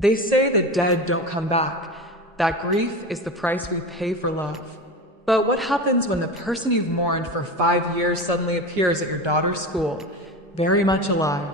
They say the dead don't come back, that grief is the price we pay for love. But what happens when the person you've mourned for 5 years suddenly appears at your daughter's school, very much alive?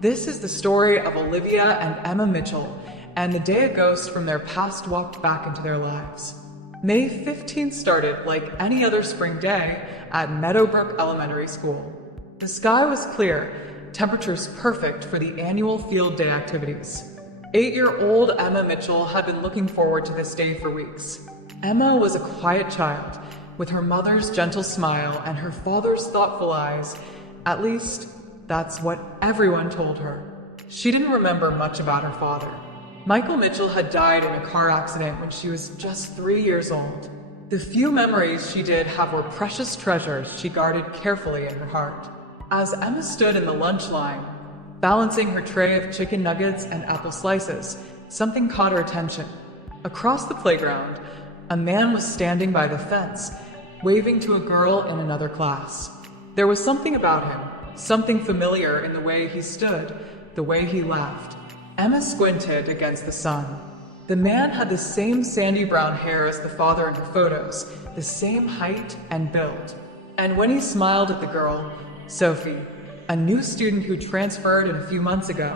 This is the story of Olivia and Emma Mitchell, and the day a ghost from their past walked back into their lives. May 15th started like any other spring day at Meadowbrook Elementary School. The sky was clear, temperatures perfect for the annual field day activities. 8-year-old Emma Mitchell had been looking forward to this day for weeks. Emma was a quiet child, with her mother's gentle smile and her father's thoughtful eyes. At least, that's what everyone told her. She didn't remember much about her father. Michael Mitchell had died in a car accident when she was just 3 years old. The few memories she did have were precious treasures she guarded carefully in her heart. As Emma stood in the lunch line, balancing her tray of chicken nuggets and apple slices, something caught her attention. Across the playground, a man was standing by the fence, waving to a girl in another class. There was something about him, something familiar in the way he stood, the way he laughed. Emma squinted against the sun. The man had the same sandy brown hair as the father in her photos, the same height and build. And when he smiled at the girl, Sophie, a new student who transferred in a few months ago,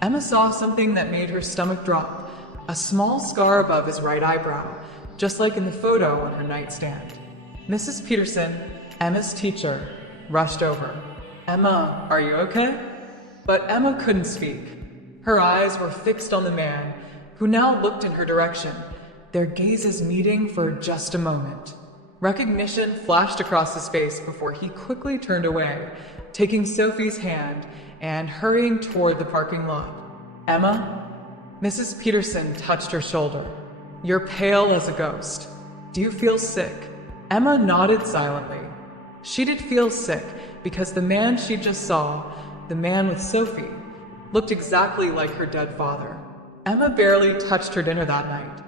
Emma saw something that made her stomach drop, a small scar above his right eyebrow, just like in the photo on her nightstand. Mrs. Peterson, Emma's teacher, rushed over. "Emma, are you okay?" But Emma couldn't speak. Her eyes were fixed on the man, who now looked in her direction, their gazes meeting for just a moment. Recognition flashed across his face before he quickly turned away, taking Sophie's hand and hurrying toward the parking lot. "Emma?" Mrs. Peterson touched her shoulder. "You're pale as a ghost. Do you feel sick?" Emma nodded silently. She did feel sick because the man she just saw, the man with Sophie, looked exactly like her dead father. Emma barely touched her dinner that night.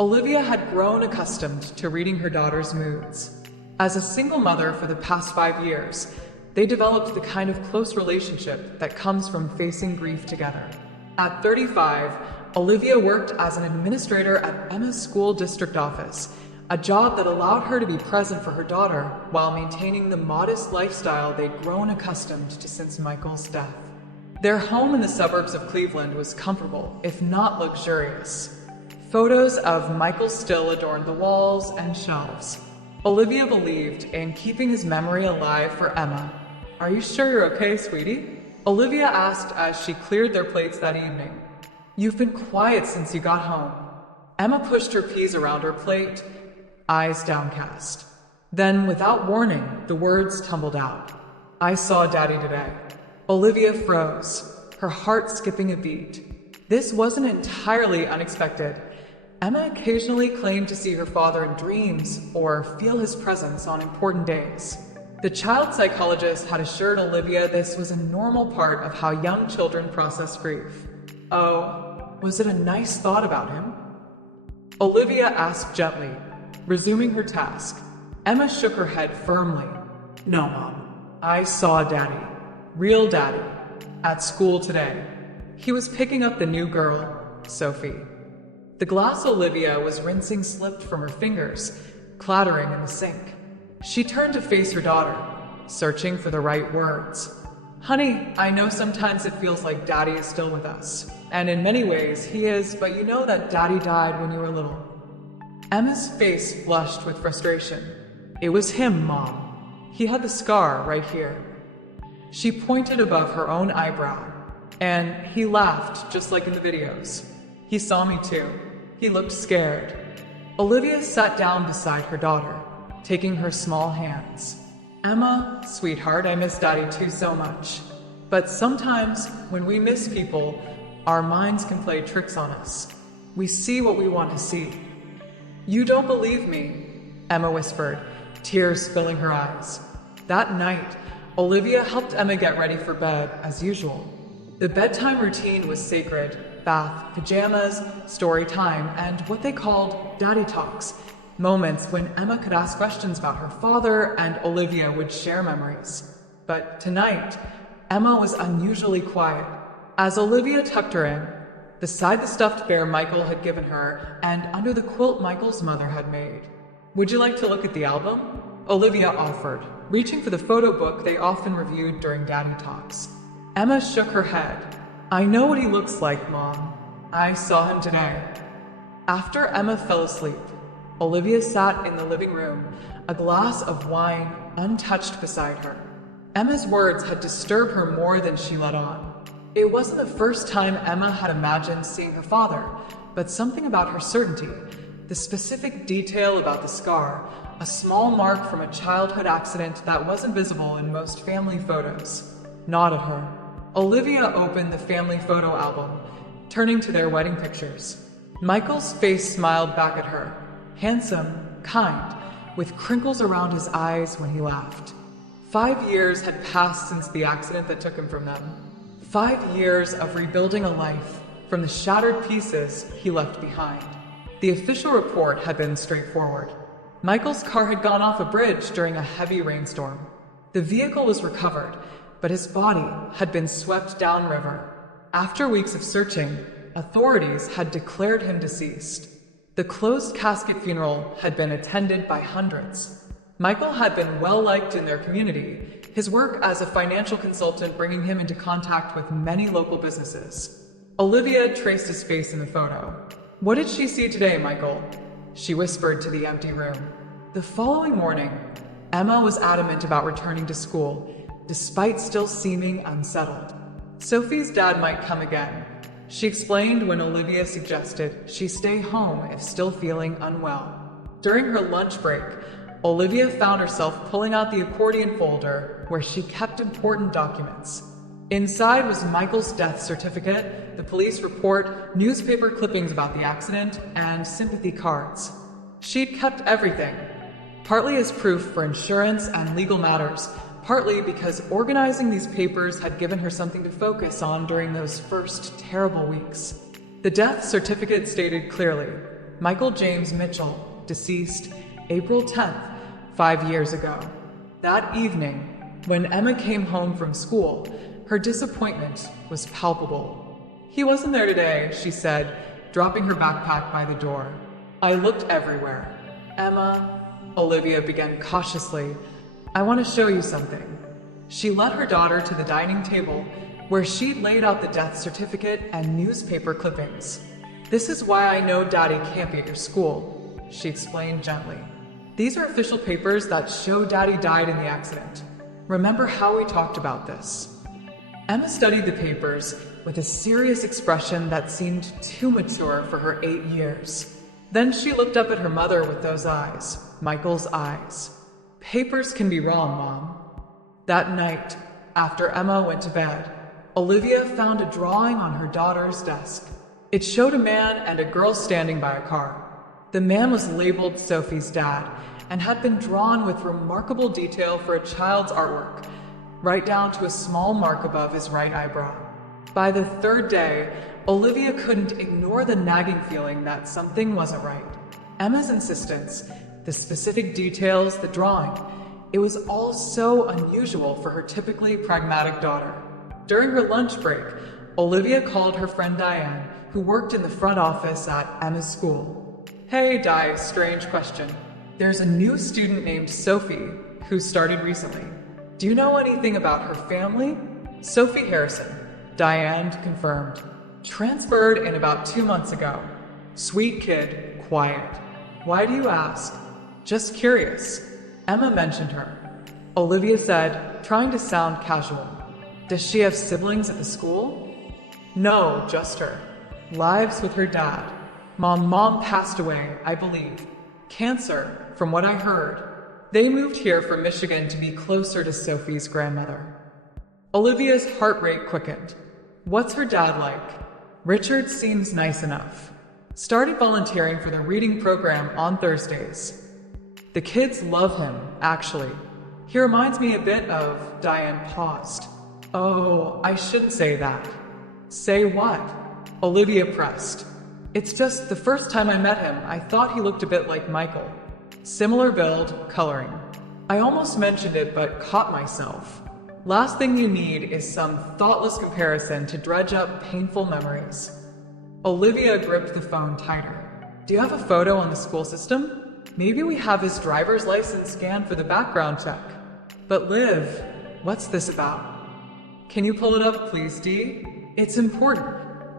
Olivia had grown accustomed to reading her daughter's moods. As a single mother for the past 5 years, they developed the kind of close relationship that comes from facing grief together. At 35, Olivia worked as an administrator at Emma's school district office, a job that allowed her to be present for her daughter while maintaining the modest lifestyle they'd grown accustomed to since Michael's death. Their home in the suburbs of Cleveland was comfortable, if not luxurious. Photos of Michael still adorned the walls and shelves. Olivia believed in keeping his memory alive for Emma. "Are you sure you're okay, sweetie?" Olivia asked as she cleared their plates that evening. "You've been quiet since you got home." Emma pushed her peas around her plate, eyes downcast. Then, without warning, the words tumbled out. "I saw Daddy today." Olivia froze, her heart skipping a beat. This wasn't entirely unexpected. Emma occasionally claimed to see her father in dreams or feel his presence on important days. The child psychologist had assured Olivia this was a normal part of how young children process grief. "Oh, was it a nice thought about him?" Olivia asked gently, resuming her task. Emma shook her head firmly. "No, Mom. I saw Daddy. Real Daddy. At school today. He was picking up the new girl, Sophie." The glass Olivia was rinsing slipped from her fingers, clattering in the sink. She turned to face her daughter, searching for the right words. "Honey, I know sometimes it feels like Daddy is still with us. And in many ways, he is, but you know that Daddy died when you were little." Emma's face flushed with frustration. "It was him, Mom. He had the scar right here." She pointed above her own eyebrow, and he laughed just like in the videos. "He saw me too. He looked scared." Olivia sat down beside her daughter, taking her small hands. "Emma, sweetheart, I miss Daddy too so much. But sometimes, when we miss people, our minds can play tricks on us. We see what we want to see." "You don't believe me," Emma whispered, tears filling her eyes. That night, Olivia helped Emma get ready for bed, as usual. The bedtime routine was sacred: bath, pajamas, story time, and what they called daddy talks, moments when Emma could ask questions about her father and Olivia would share memories. But tonight, Emma was unusually quiet. As Olivia tucked her in, beside the stuffed bear Michael had given her and under the quilt Michael's mother had made. "Would you like to look at the album?" Olivia offered, reaching for the photo book they often reviewed during daddy talks. Emma shook her head. "I know what he looks like, Mom. I saw him today." After Emma fell asleep, Olivia sat in the living room, a glass of wine untouched beside her. Emma's words had disturbed her more than she let on. It wasn't the first time Emma had imagined seeing her father, but something about her certainty, the specific detail about the scar, a small mark from a childhood accident that wasn't visible in most family photos, gnawed at her. Olivia opened the family photo album, turning to their wedding pictures. Michael's face smiled back at her, handsome, kind, with crinkles around his eyes when he laughed. 5 years had passed since the accident that took him from them. 5 years of rebuilding a life from the shattered pieces he left behind. The official report had been straightforward. Michael's car had gone off a bridge during a heavy rainstorm. The vehicle was recovered, but his body had been swept downriver. After weeks of searching, authorities had declared him deceased. The closed casket funeral had been attended by hundreds. Michael had been well-liked in their community, his work as a financial consultant bringing him into contact with many local businesses. Olivia traced his face in the photo. "What did she see today, Michael?" she whispered to the empty room. The following morning, Emma was adamant about returning to school, despite still seeming unsettled. Sophie's dad might come again, she explained when Olivia suggested she stay home if still feeling unwell. During her lunch break, Olivia found herself pulling out the accordion folder where she kept important documents. Inside was Michael's death certificate, the police report, newspaper clippings about the accident, and sympathy cards. She'd kept everything, partly as proof for insurance and legal matters, partly because organizing these papers had given her something to focus on during those first terrible weeks. The death certificate stated clearly, Michael James Mitchell, deceased April 10th, 5 years ago. That evening, when Emma came home from school, her disappointment was palpable. "He wasn't there today," she said, dropping her backpack by the door. "I looked everywhere." "Emma," Olivia began cautiously, "I want to show you something." She led her daughter to the dining table, where she'd laid out the death certificate and newspaper clippings. "This is why I know Daddy can't be at your school," she explained gently. "These are official papers that show Daddy died in the accident. Remember how we talked about this?" Emma studied the papers with a serious expression that seemed too mature for her 8 years. Then she looked up at her mother with those eyes, Michael's eyes. "Papers can be wrong, Mom." That night, after Emma went to bed, Olivia found a drawing on her daughter's desk. It showed a man and a girl standing by a car. The man was labeled Sophie's dad and had been drawn with remarkable detail for a child's artwork, right down to a small mark above his right eyebrow. By the third day, Olivia couldn't ignore the nagging feeling that something wasn't right. Emma's insistence, the specific details, the drawing, it was all so unusual for her typically pragmatic daughter. During her lunch break, Olivia called her friend Diane, who worked in the front office at Emma's school. "Hey, Di, strange question. There's a new student named Sophie who started recently. Do you know anything about her family?" "Sophie Harrison," Diane confirmed. "Transferred in about 2 months ago. Sweet kid, quiet." "Why do you ask?" "Just curious. Emma mentioned her." Olivia said, trying to sound casual. "Does she have siblings at the school?" "No, just her. Lives with her dad. Mom passed away, I believe. Cancer, from what I heard. They moved here from Michigan to be closer to Sophie's grandmother." Olivia's heart rate quickened. "What's her dad like?" "Richard seems nice enough. Started volunteering for the reading program on Thursdays. The kids love him, actually. He reminds me a bit of..." Diane paused. "Oh, I shouldn't say that." "Say what?" Olivia pressed. "It's just the first time I met him, I thought he looked a bit like Michael. Similar build, coloring. I almost mentioned it but caught myself. Last thing you need is some thoughtless comparison to dredge up painful memories." Olivia gripped the phone tighter. Do you have a photo on the school system? Maybe we have his driver's license scanned for the background check. But Liv, what's this about? Can you pull it up, please, Dee? It's important.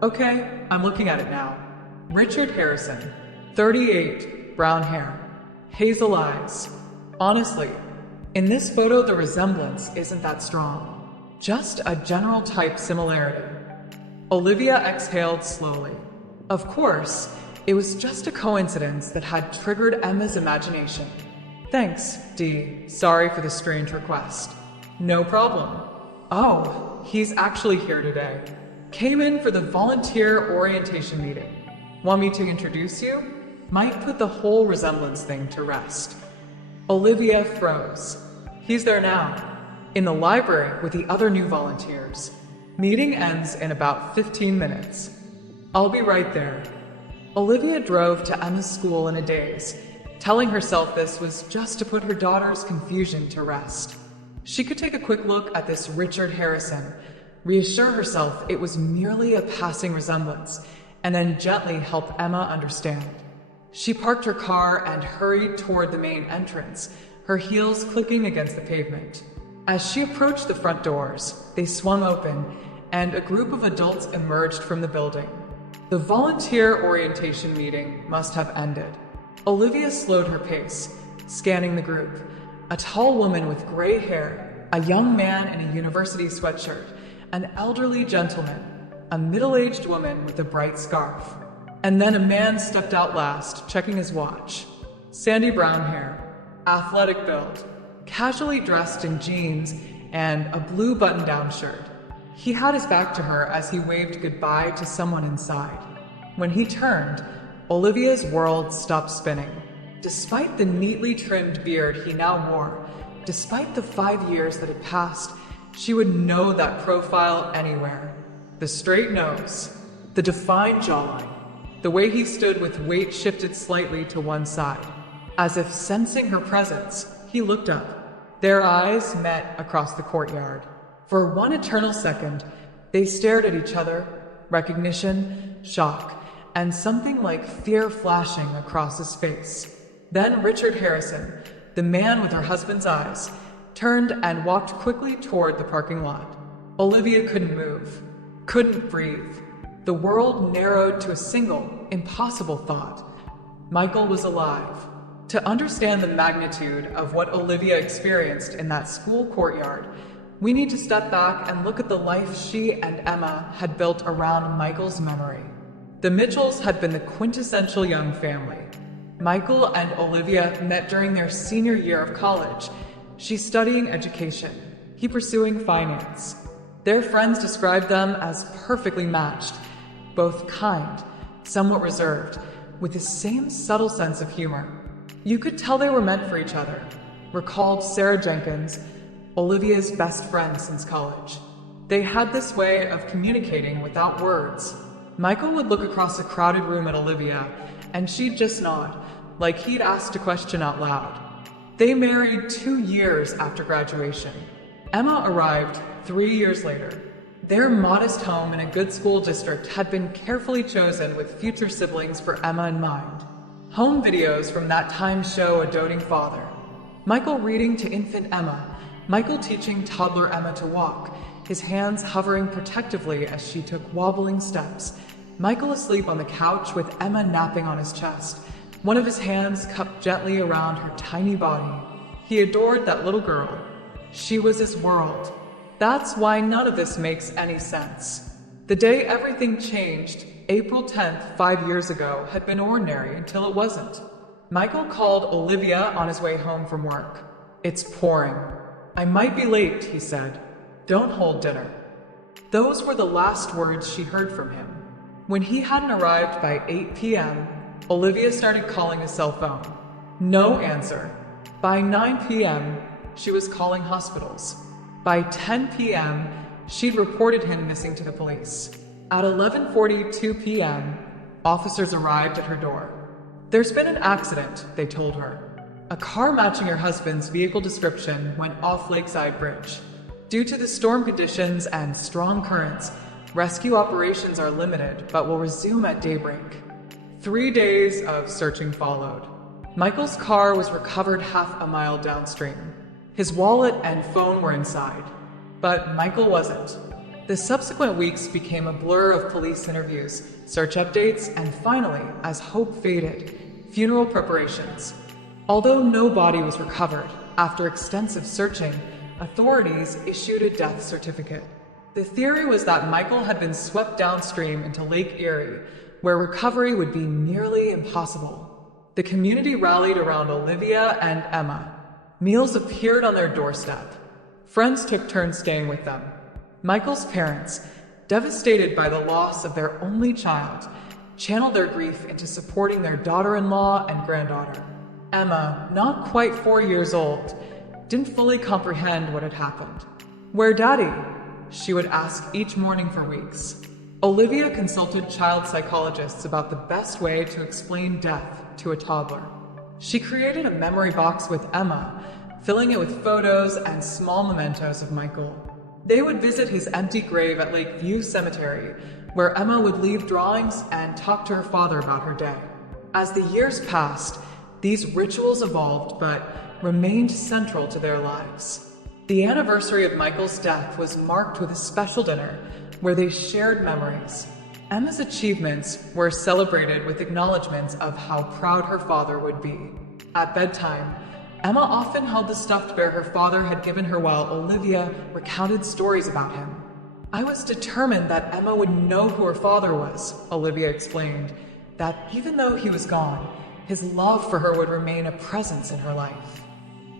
Okay, I'm looking at it now. Richard Harrison, 38, brown hair, hazel eyes. Honestly, in this photo the resemblance isn't that strong. Just a general type similarity. Olivia exhaled slowly. Of course, it was just a coincidence that had triggered Emma's imagination. Thanks, Dee. Sorry for the strange request. No problem. Oh, he's actually here today. Came in for the volunteer orientation meeting. Want me to introduce you? Might put the whole resemblance thing to rest. Olivia froze. He's there now, in the library with the other new volunteers. Meeting ends in about 15 minutes. I'll be right there. Olivia drove to Emma's school in a daze, telling herself this was just to put her daughter's confusion to rest. She could take a quick look at this Richard Harrison, reassure herself it was merely a passing resemblance, and then gently help Emma understand. She parked her car and hurried toward the main entrance, her heels clicking against the pavement. As she approached the front doors, they swung open, and a group of adults emerged from the building. The volunteer orientation meeting must have ended. Olivia slowed her pace, scanning the group. A tall woman with gray hair, a young man in a university sweatshirt, an elderly gentleman, a middle-aged woman with a bright scarf. And then a man stepped out last, checking his watch. Sandy brown hair, athletic build, casually dressed in jeans and a blue button-down shirt. He had his back to her as he waved goodbye to someone inside. When he turned, Olivia's world stopped spinning. Despite the neatly trimmed beard he now wore, despite the 5 years that had passed, she would know that profile anywhere. The straight nose, the defined jawline, the way he stood with weight shifted slightly to one side. As if sensing her presence, he looked up. Their eyes met across the courtyard. For one eternal second, they stared at each other, recognition, shock, and something like fear flashing across his face. Then Richard Harrison, the man with her husband's eyes, turned and walked quickly toward the parking lot. Olivia couldn't move, couldn't breathe. The world narrowed to a single, impossible thought. Michael was alive. To understand the magnitude of what Olivia experienced in that school courtyard, we need to step back and look at the life she and Emma had built around Michael's memory. The Mitchells had been the quintessential young family. Michael and Olivia met during their senior year of college. She studying education, he pursuing finance. Their friends described them as perfectly matched, both kind, somewhat reserved, with the same subtle sense of humor. You could tell they were meant for each other, recalled Sarah Jenkins, Olivia's best friend since college. They had this way of communicating without words. Michael would look across a crowded room at Olivia, and she'd just nod, like he'd asked a question out loud. They married 2 years after graduation. Emma arrived 3 years later. Their modest home in a good school district had been carefully chosen with future siblings for Emma in mind. Home videos from that time show a doting father. Michael reading to infant Emma, Michael teaching toddler Emma to walk, his hands hovering protectively as she took wobbling steps. Michael asleep on the couch with Emma napping on his chest, one of his hands cupped gently around her tiny body. He adored that little girl. She was his world. That's why none of this makes any sense. The day everything changed, April 10th, 5 years ago, had been ordinary until it wasn't. Michael called Olivia on his way home from work. It's pouring. I might be late, he said. Don't hold dinner. Those were the last words she heard from him. When he hadn't arrived by 8 p.m., Olivia started calling his cell phone. No answer. By 9 p.m., she was calling hospitals. By 10 p.m., she'd reported him missing to the police. At 11:42 p.m., officers arrived at her door. There's been an accident, they told her. A car matching her husband's vehicle description went off Lakeside Bridge. Due to the storm conditions and strong currents, Rescue operations are limited, but will resume at daybreak. 3 days of searching followed. Michael's car was recovered half a mile downstream. His wallet and phone were inside, but Michael wasn't. The subsequent weeks became a blur of police interviews, search updates, and finally, as hope faded, funeral preparations. Although no body was recovered, after extensive searching, authorities issued a death certificate. The theory was that Michael had been swept downstream into Lake Erie, where recovery would be nearly impossible. The community rallied around Olivia and Emma. Meals appeared on their doorstep. Friends took turns staying with them. Michael's parents, devastated by the loss of their only child, channeled their grief into supporting their daughter-in-law and granddaughter. Emma, not quite 4 years old, didn't fully comprehend what had happened. "Where Daddy?" she would ask each morning for weeks. Olivia consulted child psychologists about the best way to explain death to a toddler. She created a memory box with Emma, filling it with photos and small mementos of Michael. They would visit his empty grave at Lakeview Cemetery, where Emma would leave drawings and talk to her father about her day. As the years passed, these rituals evolved but remained central to their lives. The anniversary of Michael's death was marked with a special dinner where they shared memories. Emma's achievements were celebrated with acknowledgments of how proud her father would be. At bedtime, Emma often held the stuffed bear her father had given her while Olivia recounted stories about him. "I was determined that Emma would know who her father was," Olivia explained, "that even though he was gone, his love for her would remain a presence in her life."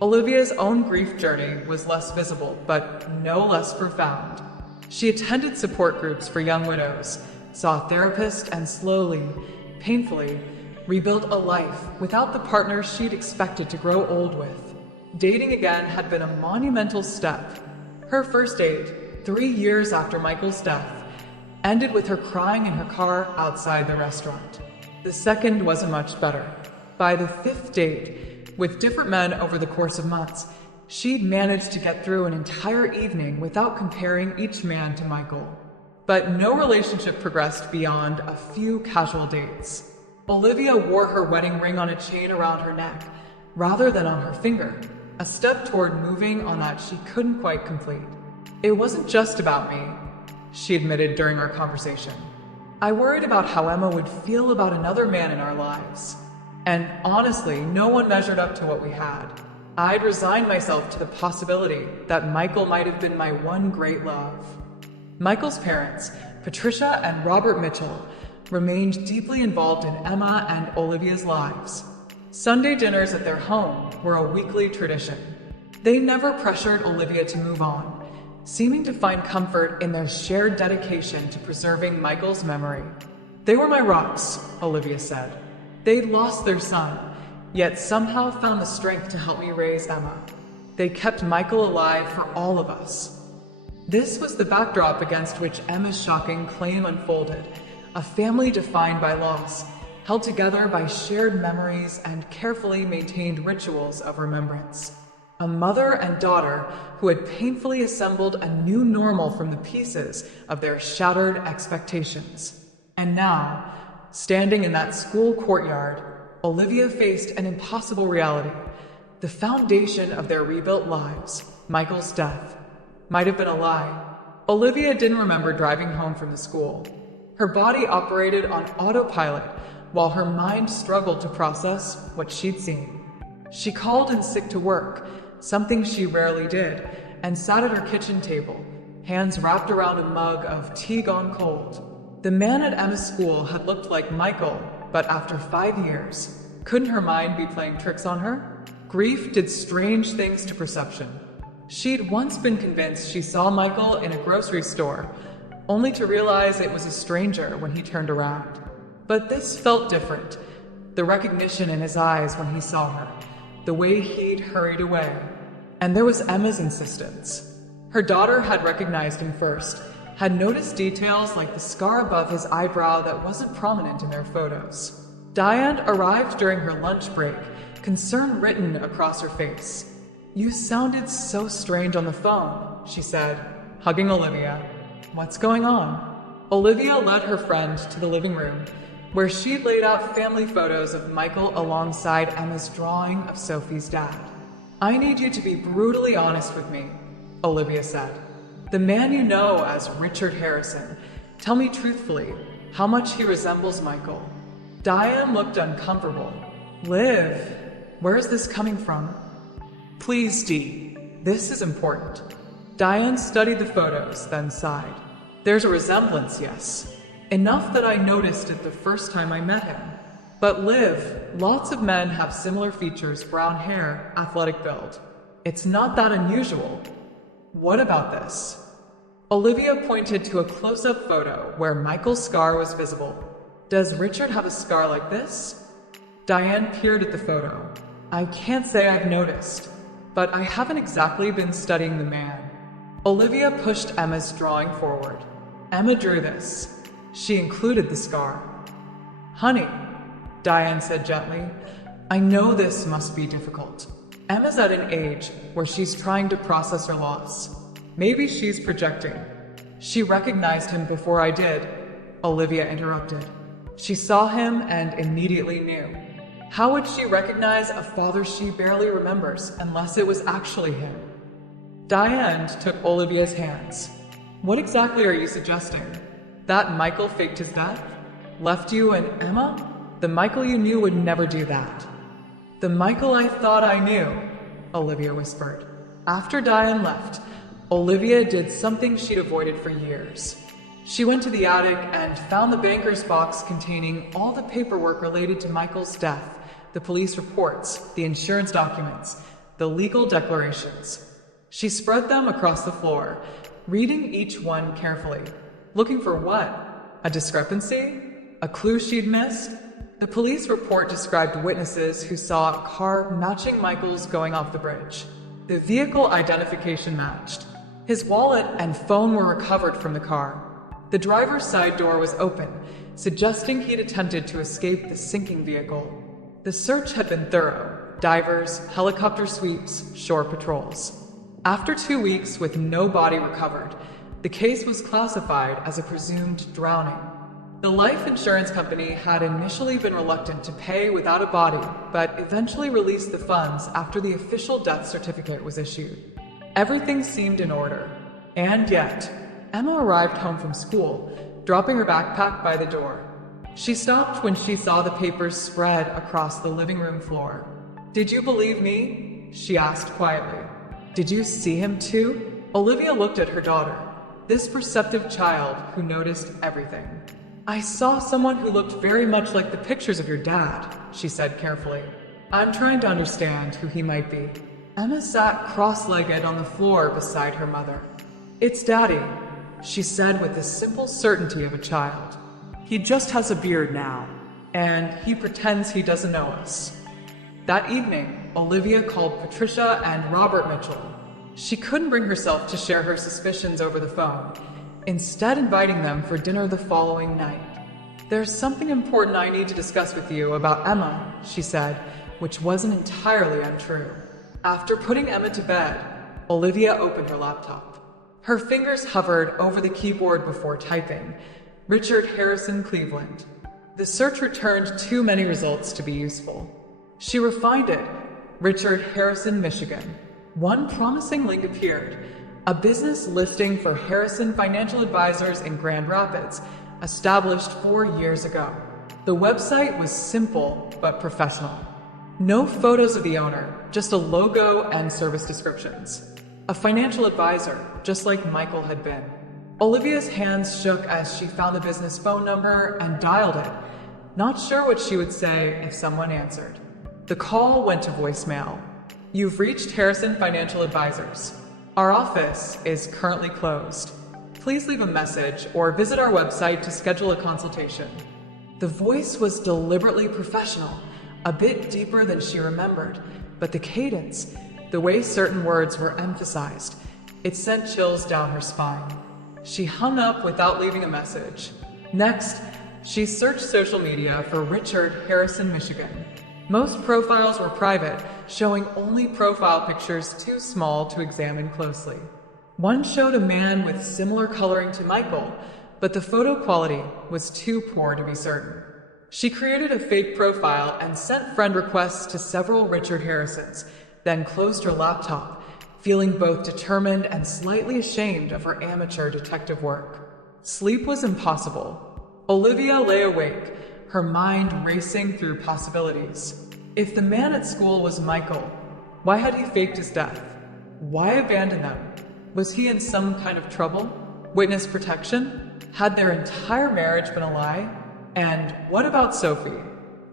Olivia's own grief journey was less visible, but no less profound. She attended support groups for young widows, saw therapists, and slowly, painfully, rebuilt a life without the partner she'd expected to grow old with. Dating again had been a monumental step. Her first date, 3 years after Michael's death, ended with her crying in her car outside the restaurant. The second wasn't much better. By the 5th date, with different men over the course of months, she'd managed to get through an entire evening without comparing each man to Michael. But no relationship progressed beyond a few casual dates. Olivia wore her wedding ring on a chain around her neck, rather than on her finger, a step toward moving on that she couldn't quite complete. "It wasn't just about me," she admitted during our conversation. "I worried about how Emma would feel about another man in our lives. And honestly, no one measured up to what we had. I'd resigned myself to the possibility that Michael might have been my one great love." Michael's parents, Patricia and Robert Mitchell, remained deeply involved in Emma and Olivia's lives. Sunday dinners at their home were a weekly tradition. They never pressured Olivia to move on, seeming to find comfort in their shared dedication to preserving Michael's memory. "They were my rocks," Olivia said. "They'd lost their son, yet somehow found the strength to help me raise Emma. They kept Michael alive for all of us." This was the backdrop against which Emma's shocking claim unfolded, a family defined by loss, held together by shared memories and carefully maintained rituals of remembrance. A mother and daughter who had painfully assembled a new normal from the pieces of their shattered expectations. And now, standing in that school courtyard, Olivia faced an impossible reality. The foundation of their rebuilt lives, Michael's death, might have been a lie. Olivia didn't remember driving home from the school. Her body operated on autopilot while her mind struggled to process what she'd seen. She called in sick to work, something she rarely did, and sat at her kitchen table, hands wrapped around a mug of tea gone cold. The man at Emma's school had looked like Michael, but after 5 years, couldn't her mind be playing tricks on her? Grief did strange things to perception. She'd once been convinced she saw Michael in a grocery store, only to realize it was a stranger when he turned around. But this felt different. The recognition in his eyes when he saw her, the way he'd hurried away. And there was Emma's insistence. Her daughter had recognized him first, had noticed details like the scar above his eyebrow that wasn't prominent in their photos. Diane arrived during her lunch break, concern written across her face. "You sounded so strange on the phone," she said, hugging Olivia. "What's going on?" Olivia led her friend to the living room, where she laid out family photos of Michael alongside Emma's drawing of Sophie's dad. "I need you to be brutally honest with me," Olivia said. "The man you know as Richard Harrison. Tell me truthfully how much he resembles Michael." Diane looked uncomfortable. "Liv, where is this coming from?" "Please, Dee, this is important." Diane studied the photos, then sighed. "There's a resemblance, yes. Enough that I noticed it the first time I met him. But Liv, lots of men have similar features: brown hair, athletic build. It's not that unusual." "What about this?" Olivia pointed to a close-up photo where Michael's scar was visible. "Does Richard have a scar like this?" Diane peered at the photo. "I can't say I've noticed, but I haven't exactly been studying the man." Olivia pushed Emma's drawing forward. "Emma drew this. She included the scar." "Honey," Diane said gently, "I know this must be difficult. Emma's at an age where she's trying to process her loss. Maybe she's projecting." "She recognized him before I did," Olivia interrupted. "She saw him and immediately knew. How would she recognize a father she barely remembers unless it was actually him?" Diane took Olivia's hands. "What exactly are you suggesting? That Michael faked his death? Left you and Emma? The Michael you knew would never do that." "The Michael I thought I knew," Olivia whispered. After Diane left, Olivia did something she'd avoided for years. She went to the attic and found the banker's box containing all the paperwork related to Michael's death: the police reports, the insurance documents, the legal declarations. She spread them across the floor, reading each one carefully. Looking for what? A discrepancy? A clue she'd missed? The police report described witnesses who saw a car matching Michael's going off the bridge. The vehicle identification matched. His wallet and phone were recovered from the car. The driver's side door was open, suggesting he'd attempted to escape the sinking vehicle. The search had been thorough: divers, helicopter sweeps, shore patrols. After 2 weeks with no body recovered, the case was classified as a presumed drowning. The life insurance company had initially been reluctant to pay without a body, but eventually released the funds after the official death certificate was issued. Everything seemed in order. And yet, Emma arrived home from school, dropping her backpack by the door. She stopped when she saw the papers spread across the living room floor. "Did you believe me?" she asked quietly. "Did you see him too?" Olivia looked at her daughter, this perceptive child who noticed everything. "I saw someone who looked very much like the pictures of your dad," she said carefully. "I'm trying to understand who he might be." Emma sat cross-legged on the floor beside her mother. "It's Daddy," she said with the simple certainty of a child. "He just has a beard now, and he pretends he doesn't know us." That evening, Olivia called Patricia and Robert Mitchell. She couldn't bring herself to share her suspicions over the phone, instead inviting them for dinner the following night. "There's something important I need to discuss with you about Emma," she said, which wasn't entirely untrue. After putting Emma to bed, Olivia opened her laptop. Her fingers hovered over the keyboard before typing: Richard Harrison, Cleveland. The search returned too many results to be useful. She refined it: Richard Harrison, Michigan. One promising link appeared: a business listing for Harrison Financial Advisors in Grand Rapids, established 4 years ago. The website was simple but professional. No photos of the owner, just a logo and service descriptions. A financial advisor, just like Michael had been. Olivia's hands shook as she found the business phone number and dialed it, not sure what she would say if someone answered. The call went to voicemail. "You've reached Harrison Financial Advisors. Our office is currently closed. Please leave a message or visit our website to schedule a consultation." The voice was deliberately professional, a bit deeper than she remembered, but the cadence, the way certain words were emphasized, it sent chills down her spine. She hung up without leaving a message. Next, she searched social media for Richard Harrison, Michigan. Most profiles were private, showing only profile pictures too small to examine closely. One showed a man with similar coloring to Michael, but the photo quality was too poor to be certain. She created a fake profile and sent friend requests to several Richard Harrisons, then closed her laptop, feeling both determined and slightly ashamed of her amateur detective work. Sleep was impossible. Olivia lay awake, her mind racing through possibilities. If the man at school was Michael, why had he faked his death? Why abandon them? Was he in some kind of trouble? Witness protection? Had their entire marriage been a lie? And what about Sophie?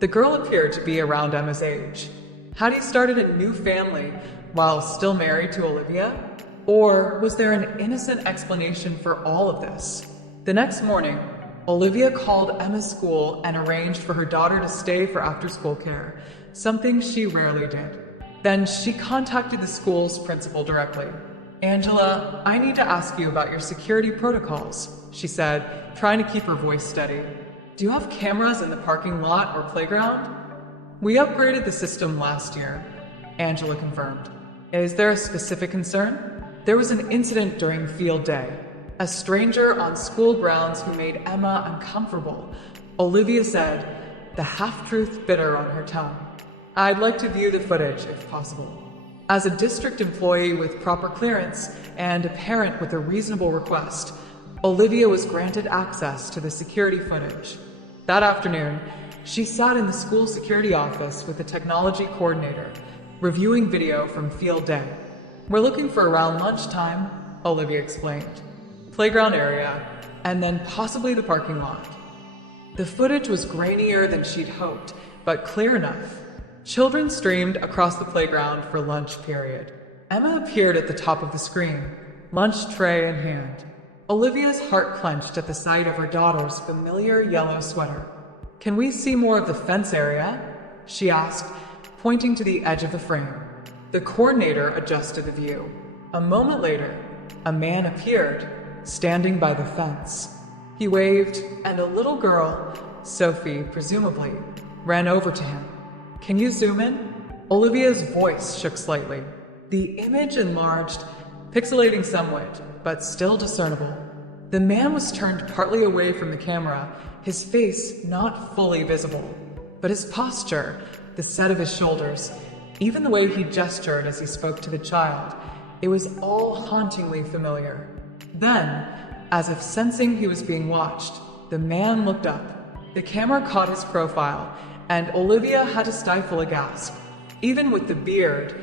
The girl appeared to be around Emma's age. Had he started a new family while still married to Olivia? Or was there an innocent explanation for all of this? The next morning, Olivia called Emma's school and arranged for her daughter to stay for after-school care, something she rarely did. Then she contacted the school's principal directly. "Angela, I need to ask you about your security protocols," she said, trying to keep her voice steady. "Do you have cameras in the parking lot or playground?" "We upgraded the system last year," Angela confirmed. "Is there a specific concern?" "There was an incident during field day. A stranger on school grounds who made Emma uncomfortable," Olivia said, the half-truth bitter on her tone. "I'd like to view the footage if possible." As a district employee with proper clearance and a parent with a reasonable request, Olivia was granted access to the security footage. That afternoon, she sat in the school security office with the technology coordinator, reviewing video from field day. "We're looking for around lunchtime," Olivia explained. "Playground area, and then possibly the parking lot." The footage was grainier than she'd hoped, but clear enough. Children streamed across the playground for lunch period. Emma appeared at the top of the screen, lunch tray in hand. Olivia's heart clenched at the sight of her daughter's familiar yellow sweater. "Can we see more of the fence area?" she asked, pointing to the edge of the frame. The coordinator adjusted the view. A moment later, a man appeared, standing by the fence. He waved, and a little girl, Sophie presumably, ran over to him. "Can you zoom in?" Olivia's voice shook slightly. The image enlarged, pixelating somewhat, but still discernible. The man was turned partly away from the camera, his face not fully visible. But his posture, the set of his shoulders, even the way he gestured as he spoke to the child, it was all hauntingly familiar. Then, as if sensing he was being watched, the man looked up. The camera caught his profile, and Olivia had to stifle a gasp. Even with the beard,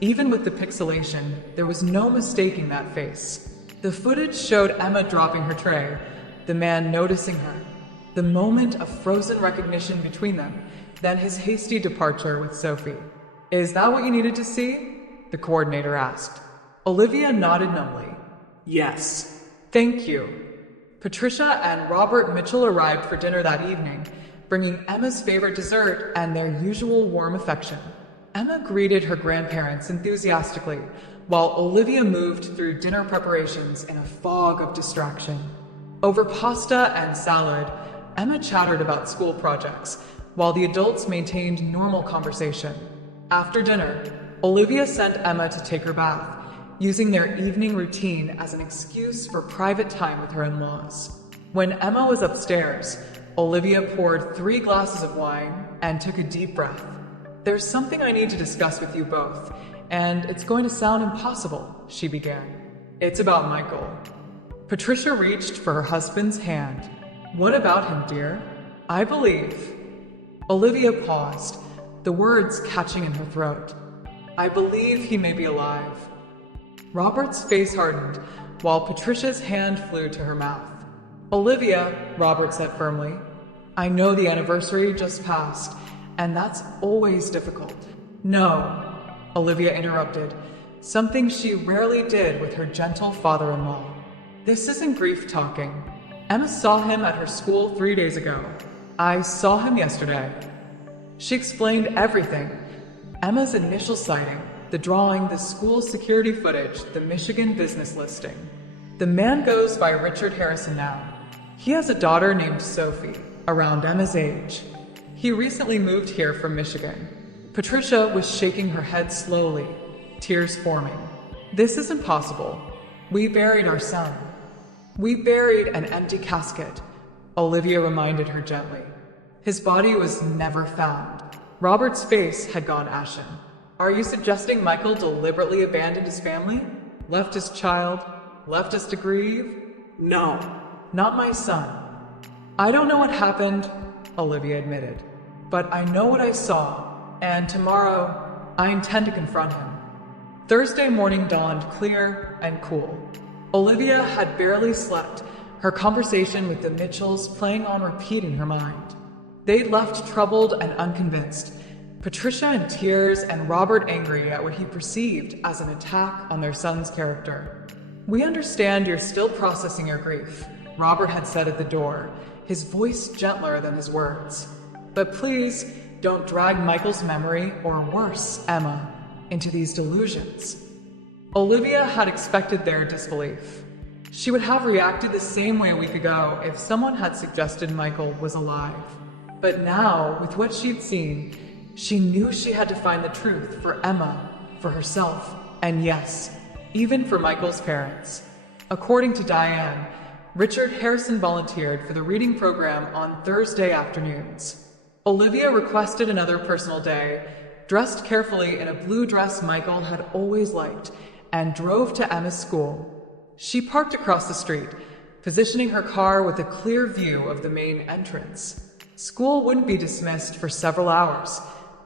even with the pixelation, there was no mistaking that face. The footage showed Emma dropping her tray, the man noticing her, the moment of frozen recognition between them, then his hasty departure with Sophie. "Is that what you needed to see?" the coordinator asked. Olivia nodded numbly. "Yes. Thank you." Patricia and Robert Mitchell arrived for dinner that evening, bringing Emma's favorite dessert and their usual warm affection. Emma greeted her grandparents enthusiastically, while Olivia moved through dinner preparations in a fog of distraction. Over pasta and salad, Emma chattered about school projects, while the adults maintained normal conversation. After dinner, Olivia sent Emma to take her bath, using their evening routine as an excuse for private time with her in-laws. When Emma was upstairs, Olivia poured 3 glasses of wine and took a deep breath. "There's something I need to discuss with you both, and it's going to sound impossible," she began. "It's about Michael." Patricia reached for her husband's hand. "What about him, dear?" "I believe." Olivia paused, the words catching in her throat. "I believe he may be alive." Robert's face hardened, while Patricia's hand flew to her mouth. "Olivia," Robert said firmly, "I know the anniversary just passed, and that's always difficult." "No," Olivia interrupted, something she rarely did with her gentle father-in-law. "This isn't grief talking. Emma saw him at her school 3 days ago. I saw him yesterday." She explained everything. Emma's initial sighting, the drawing, the school security footage, the Michigan business listing. "The man goes by Richard Harrison now. He has a daughter named Sophie, around Emma's age. He recently moved here from Michigan." Patricia was shaking her head slowly, tears forming. "This isn't possible. We buried our son." We buried an empty casket, Olivia reminded her gently. His body was never found. Robert's face had gone ashen. Are you suggesting Michael deliberately abandoned his family? Left his child? Left us to grieve? No, not my son. I don't know what happened, Olivia admitted, but I know what I saw, and tomorrow I intend to confront him. Thursday morning dawned clear and cool. Olivia had barely slept, her conversation with the Mitchells playing on repeat in her mind. They'd left troubled and unconvinced, Patricia in tears and Robert angry at what he perceived as an attack on their son's character. We understand you're still processing your grief, Robert had said at the door, his voice gentler than his words. But please, don't drag Michael's memory, or worse, Emma, into these delusions. Olivia had expected their disbelief. She would have reacted the same way a week ago if someone had suggested Michael was alive. But now, with what she'd seen, she knew she had to find the truth for Emma, for herself, and yes, even for Michael's parents. According to Diane, Richard Harrison volunteered for the reading program on Thursday afternoons. Olivia requested another personal day, dressed carefully in a blue dress Michael had always liked, and drove to Emma's school. She parked across the street, positioning her car with a clear view of the main entrance. School wouldn't be dismissed for several hours,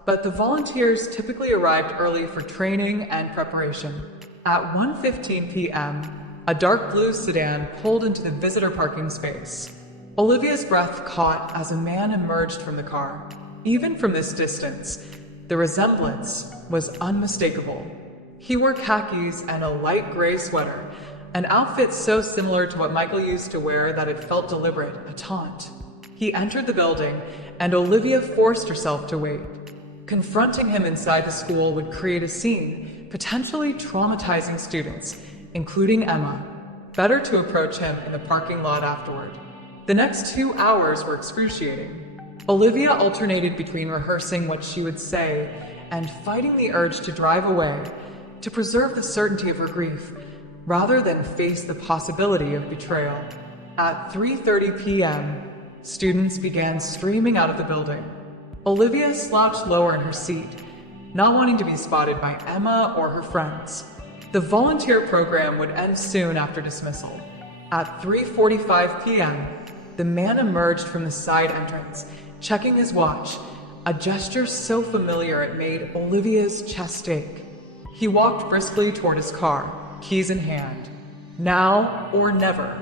but the volunteers typically arrived early for training and preparation. At 1:15 p.m., a dark blue sedan pulled into the visitor parking space. Olivia's breath caught as a man emerged from the car. Even from this distance, the resemblance was unmistakable. He wore khakis and a light gray sweater, an outfit so similar to what Michael used to wear that it felt deliberate, a taunt. He entered the building, and Olivia forced herself to wait. Confronting him inside the school would create a scene, potentially traumatizing students, including Emma. Better to approach him in the parking lot afterward. The next 2 hours were excruciating. Olivia alternated between rehearsing what she would say and fighting the urge to drive away, to preserve the certainty of her grief, rather than face the possibility of betrayal. At 3:30 p.m., students began streaming out of the building. Olivia slouched lower in her seat, not wanting to be spotted by Emma or her friends. The volunteer program would end soon after dismissal. At 3:45 p.m., the man emerged from the side entrance, checking his watch, a gesture so familiar it made Olivia's chest ache. He walked briskly toward his car, keys in hand. Now or never.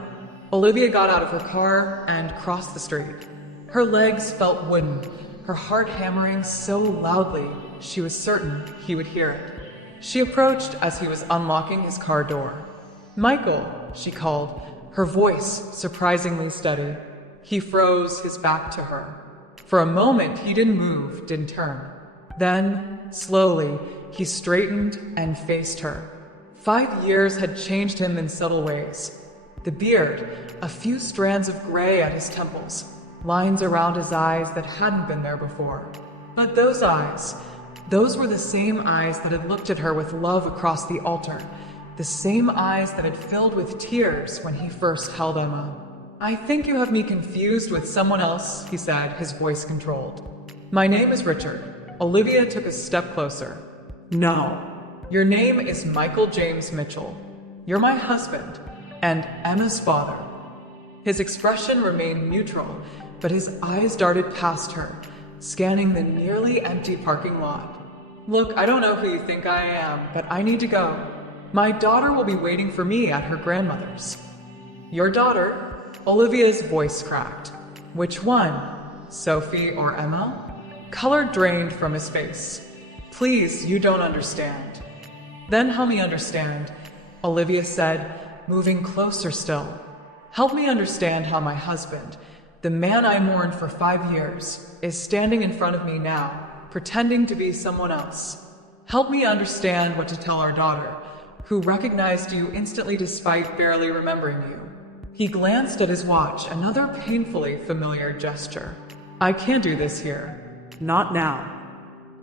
Olivia got out of her car and crossed the street. Her legs felt wooden, her heart hammering so loudly she was certain he would hear it. She approached as he was unlocking his car door. "Michael," she called, her voice surprisingly steady. He froze, his back to her. For a moment, he didn't move, didn't turn. Then, slowly, he straightened and faced her. 5 years had changed him in subtle ways. The beard, a few strands of gray at his temples, lines around his eyes that hadn't been there before. But those eyes, those were the same eyes that had looked at her with love across the altar, the same eyes that had filled with tears when he first held Emma. "I think you have me confused with someone else," he said, his voice controlled. "My name is Richard." Olivia took a step closer. "No. Your name is Michael James Mitchell. You're my husband, and Emma's father." His expression remained neutral, but his eyes darted past her, scanning the nearly empty parking lot. "Look, I don't know who you think I am, but I need to go. My daughter will be waiting for me at her grandmother's." "Your daughter?" Olivia's voice cracked. "Which one? Sophie or Emma?" Color drained from his face. "Please, you don't understand." "Then help me understand," Olivia said, moving closer still. "Help me understand how my husband, the man I mourned for 5 years, is standing in front of me now, pretending to be someone else. Help me understand what to tell our daughter, who recognized you instantly despite barely remembering you." He glanced at his watch, another painfully familiar gesture. "I can't do this here. Not now."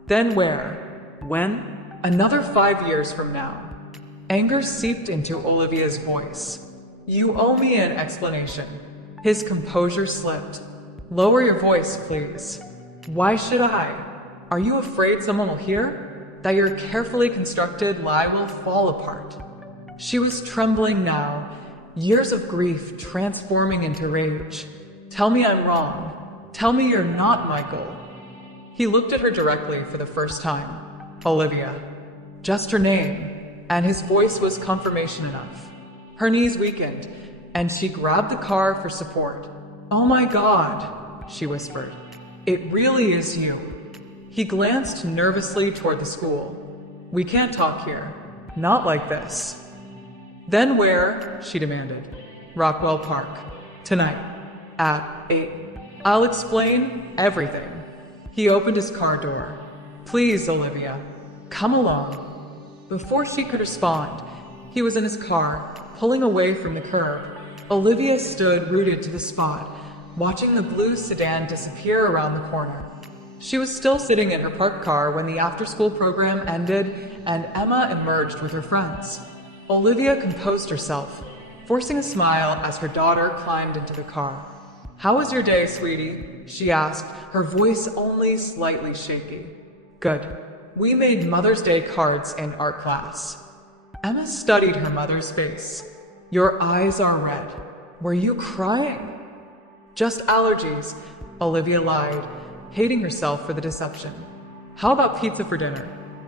"Then where? When?" "Another 5 years from now." Anger seeped into Olivia's voice. You owe me an explanation. His composure slipped. Lower your voice, please. Why should I? Are you afraid someone will hear? That your carefully constructed lie will fall apart? She was trembling now, years of grief transforming into rage. Tell me I'm wrong. Tell me you're not Michael. He looked at her directly for the first time. Olivia. Just her name, and his voice was confirmation enough. Her knees weakened, and she grabbed the car for support. Oh my God, she whispered. It really is you. He glanced nervously toward the school. We can't talk here. Not like this. Then where? She demanded. Rockwell Park. Tonight. At 8. I'll explain everything. He opened his car door. Please, Olivia. Come along. Before she could respond, he was in his car, pulling away from the curb. Olivia stood rooted to the spot, watching the blue sedan disappear around the corner. She was still sitting in her parked car when the after-school program ended and Emma emerged with her friends. Olivia composed herself, forcing a smile as her daughter climbed into the car. How was your day, sweetie? She asked, her voice only slightly shaky. Good. We made Mother's Day cards in art class. Emma studied her mother's face. Your eyes are red. Were you crying? Just allergies, Olivia lied, hating herself for the deception. How about pizza for dinner?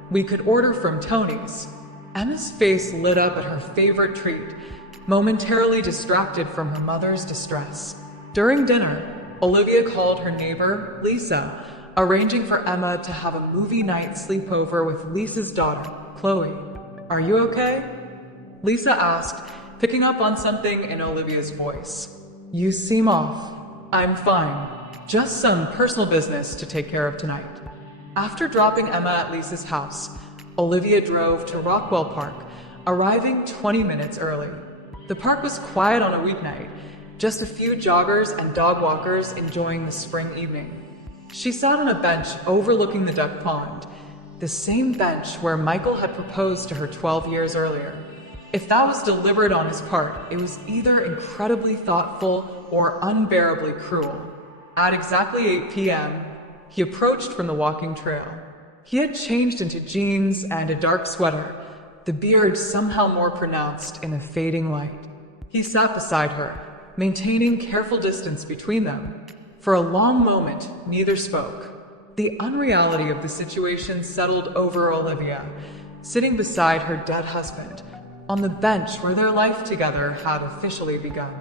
We could order from Tony's. Emma's face lit up at her favorite treat, momentarily distracted from her mother's distress. During dinner, Olivia called her neighbor, Lisa, arranging for Emma to have a movie night sleepover with Lisa's daughter, Chloe. Are you okay? Lisa asked, picking up on something in Olivia's voice. You seem off. I'm fine. Just some personal business to take care of tonight. After dropping Emma at Lisa's house, Olivia drove to Rockwell Park, arriving 20 minutes early. The park was quiet on a weeknight, just a few joggers and dog walkers enjoying the spring evening. She sat on a bench overlooking the duck pond, the same bench where Michael had proposed to her 12 years earlier. If that was deliberate on his part, it was either incredibly thoughtful or unbearably cruel. At exactly 8 p.m., he approached from the walking trail. He had changed into jeans and a dark sweater, the beard somehow more pronounced in the fading light. He sat beside her, maintaining careful distance between them. For a long moment, neither spoke. The unreality of the situation settled over Olivia, sitting beside her dead husband, on the bench where their life together had officially begun.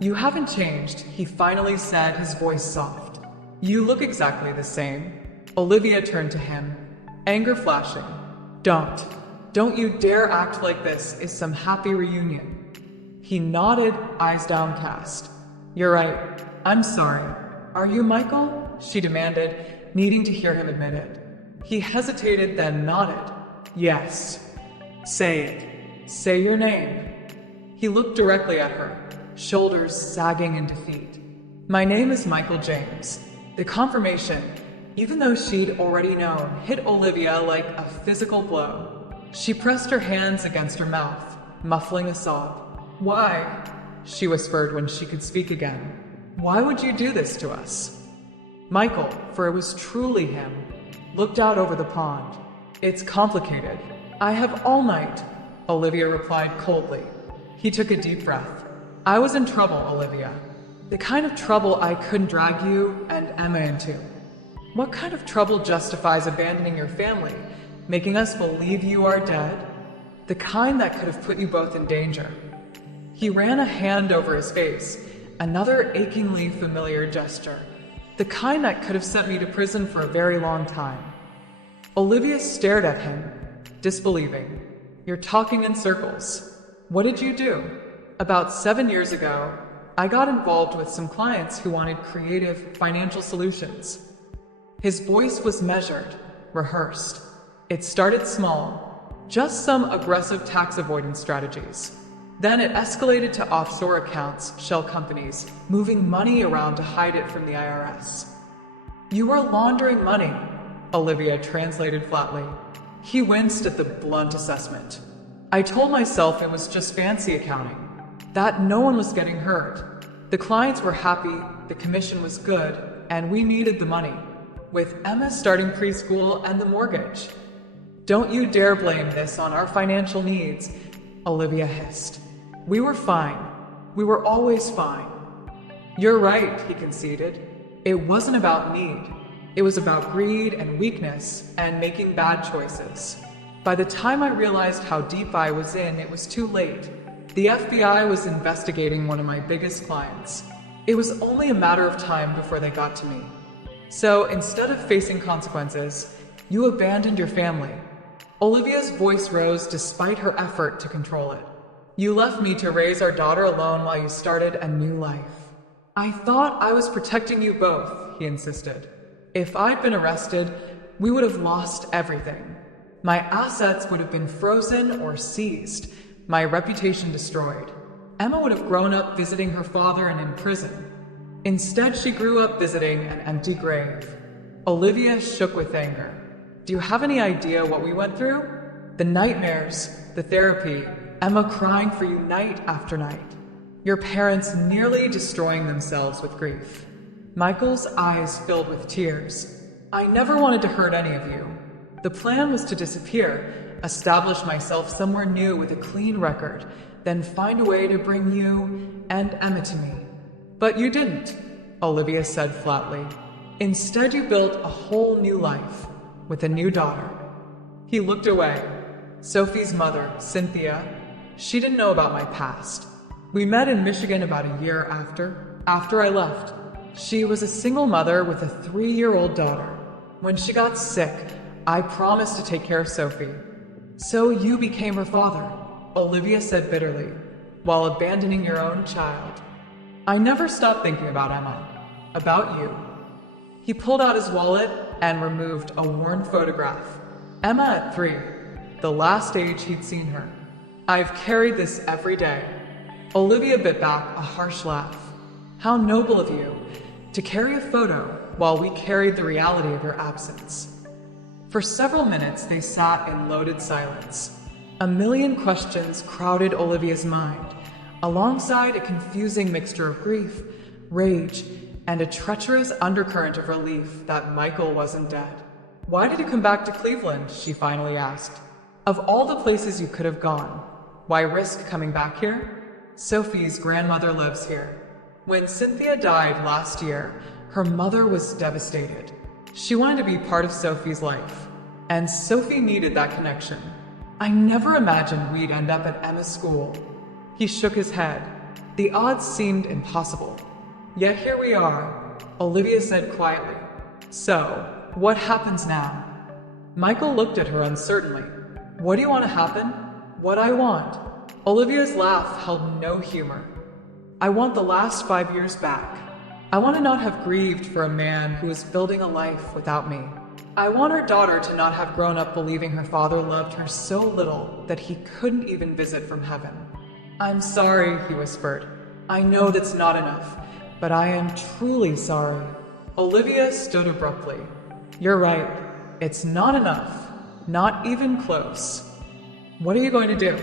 You haven't changed, he finally said, his voice soft. You look exactly the same. Olivia turned to him, anger flashing. Don't you dare act like this is some happy reunion. He nodded, eyes downcast. You're right. I'm sorry. Are you Michael? She demanded, needing to hear him admit it. He hesitated, then nodded. Yes. Say it. Say your name. He looked directly at her, shoulders sagging in defeat. My name is Michael James. The confirmation, even though she'd already known, hit Olivia like a physical blow. She pressed her hands against her mouth, muffling a sob. Why? She whispered when she could speak again. Why would you do this to us? Michael, for it was truly him, looked out over the pond. It's complicated. I have all night, Olivia replied coldly. He took a deep breath. I was in trouble, Olivia. The kind of trouble I couldn't drag you and Emma into. What kind of trouble justifies abandoning your family, making us believe you are dead? The kind that could have put you both in danger. He ran a hand over his face, another achingly familiar gesture. The kind that could have sent me to prison for a very long time. Olivia stared at him, disbelieving. You're talking in circles. What did you do? About 7 years ago, I got involved with some clients who wanted creative financial solutions. His voice was measured, rehearsed. It started small, just some aggressive tax avoidance strategies. Then it escalated to offshore accounts, shell companies, moving money around to hide it from the IRS. You were laundering money, Olivia translated flatly. He winced at the blunt assessment. I told myself it was just fancy accounting, that no one was getting hurt. The clients were happy, the commission was good, and we needed the money, with Emma starting preschool and the mortgage. Don't you dare blame this on our financial needs, Olivia hissed. We were fine. We were always fine. You're right, he conceded. It wasn't about need. It was about greed and weakness and making bad choices. By the time I realized how deep I was in, it was too late. The FBI was investigating one of my biggest clients. It was only a matter of time before they got to me. So instead of facing consequences, you abandoned your family. Olivia's voice rose despite her effort to control it. You left me to raise our daughter alone while you started a new life. I thought I was protecting you both, he insisted. If I'd been arrested, we would have lost everything. My assets would have been frozen or seized, my reputation destroyed. Emma would have grown up visiting her father and in prison. Instead, she grew up visiting an empty grave. Olivia shook with anger. Do you have any idea what we went through? The nightmares, the therapy, Emma crying for you night after night. Your parents nearly destroying themselves with grief. Michael's eyes filled with tears. I never wanted to hurt any of you. The plan was to disappear, establish myself somewhere new with a clean record, then find a way to bring you and Emma to me. But you didn't, Olivia said flatly. Instead, you built a whole new life, with a new daughter. He looked away. Sophie's mother, Cynthia, she didn't know about my past. We met in Michigan about a year after I left. She was a single mother with a 3-year-old daughter. When she got sick, I promised to take care of Sophie. So you became her father, Olivia said bitterly, while abandoning your own child. I never stopped thinking about Emma, about you. He pulled out his wallet and removed a worn photograph. Emma at 3, the last age he'd seen her. I've carried this every day. Olivia bit back a harsh laugh. How noble of you to carry a photo while we carried the reality of your absence. For several minutes, they sat in loaded silence. A million questions crowded Olivia's mind, alongside a confusing mixture of grief, rage, and a treacherous undercurrent of relief that Michael wasn't dead. Why did you come back to Cleveland? She finally asked. Of all the places you could have gone, why risk coming back here? Sophie's grandmother lives here. When Cynthia died last year, her mother was devastated. She wanted to be part of Sophie's life, and Sophie needed that connection. I never imagined we'd end up at Emma's school. He shook his head. The odds seemed impossible. Yet here we are, Olivia said quietly. So, what happens now? Michael looked at her uncertainly. What do you want to happen? What I want. Olivia's laugh held no humor. I want the last 5 years back. I want to not have grieved for a man who is building a life without me. I want our daughter to not have grown up believing her father loved her so little that he couldn't even visit from heaven. I'm sorry, he whispered. I know that's not enough, but I am truly sorry. Olivia stood abruptly. You're right. It's not enough. Not even close. What are you going to do?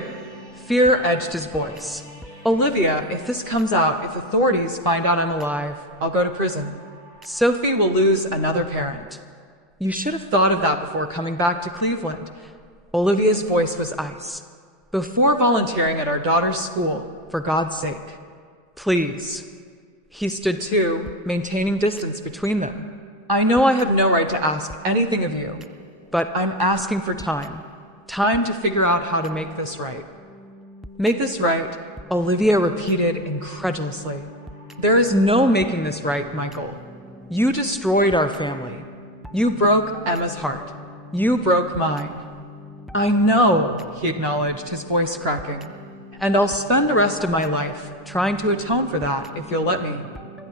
Fear edged his voice. Olivia, if this comes out, if authorities find out I'm alive, I'll go to prison. Sophie will lose another parent. You should have thought of that before coming back to Cleveland. Olivia's voice was ice. Before volunteering at our daughter's school, for God's sake. Please. He stood too, maintaining distance between them. I know I have no right to ask anything of you, but I'm asking for time. Time to figure out how to make this right. Make this right, Olivia repeated incredulously. There is no making this right, Michael. You destroyed our family. You broke Emma's heart. You broke mine. I know, he acknowledged, his voice cracking. And I'll spend the rest of my life trying to atone for that if you'll let me.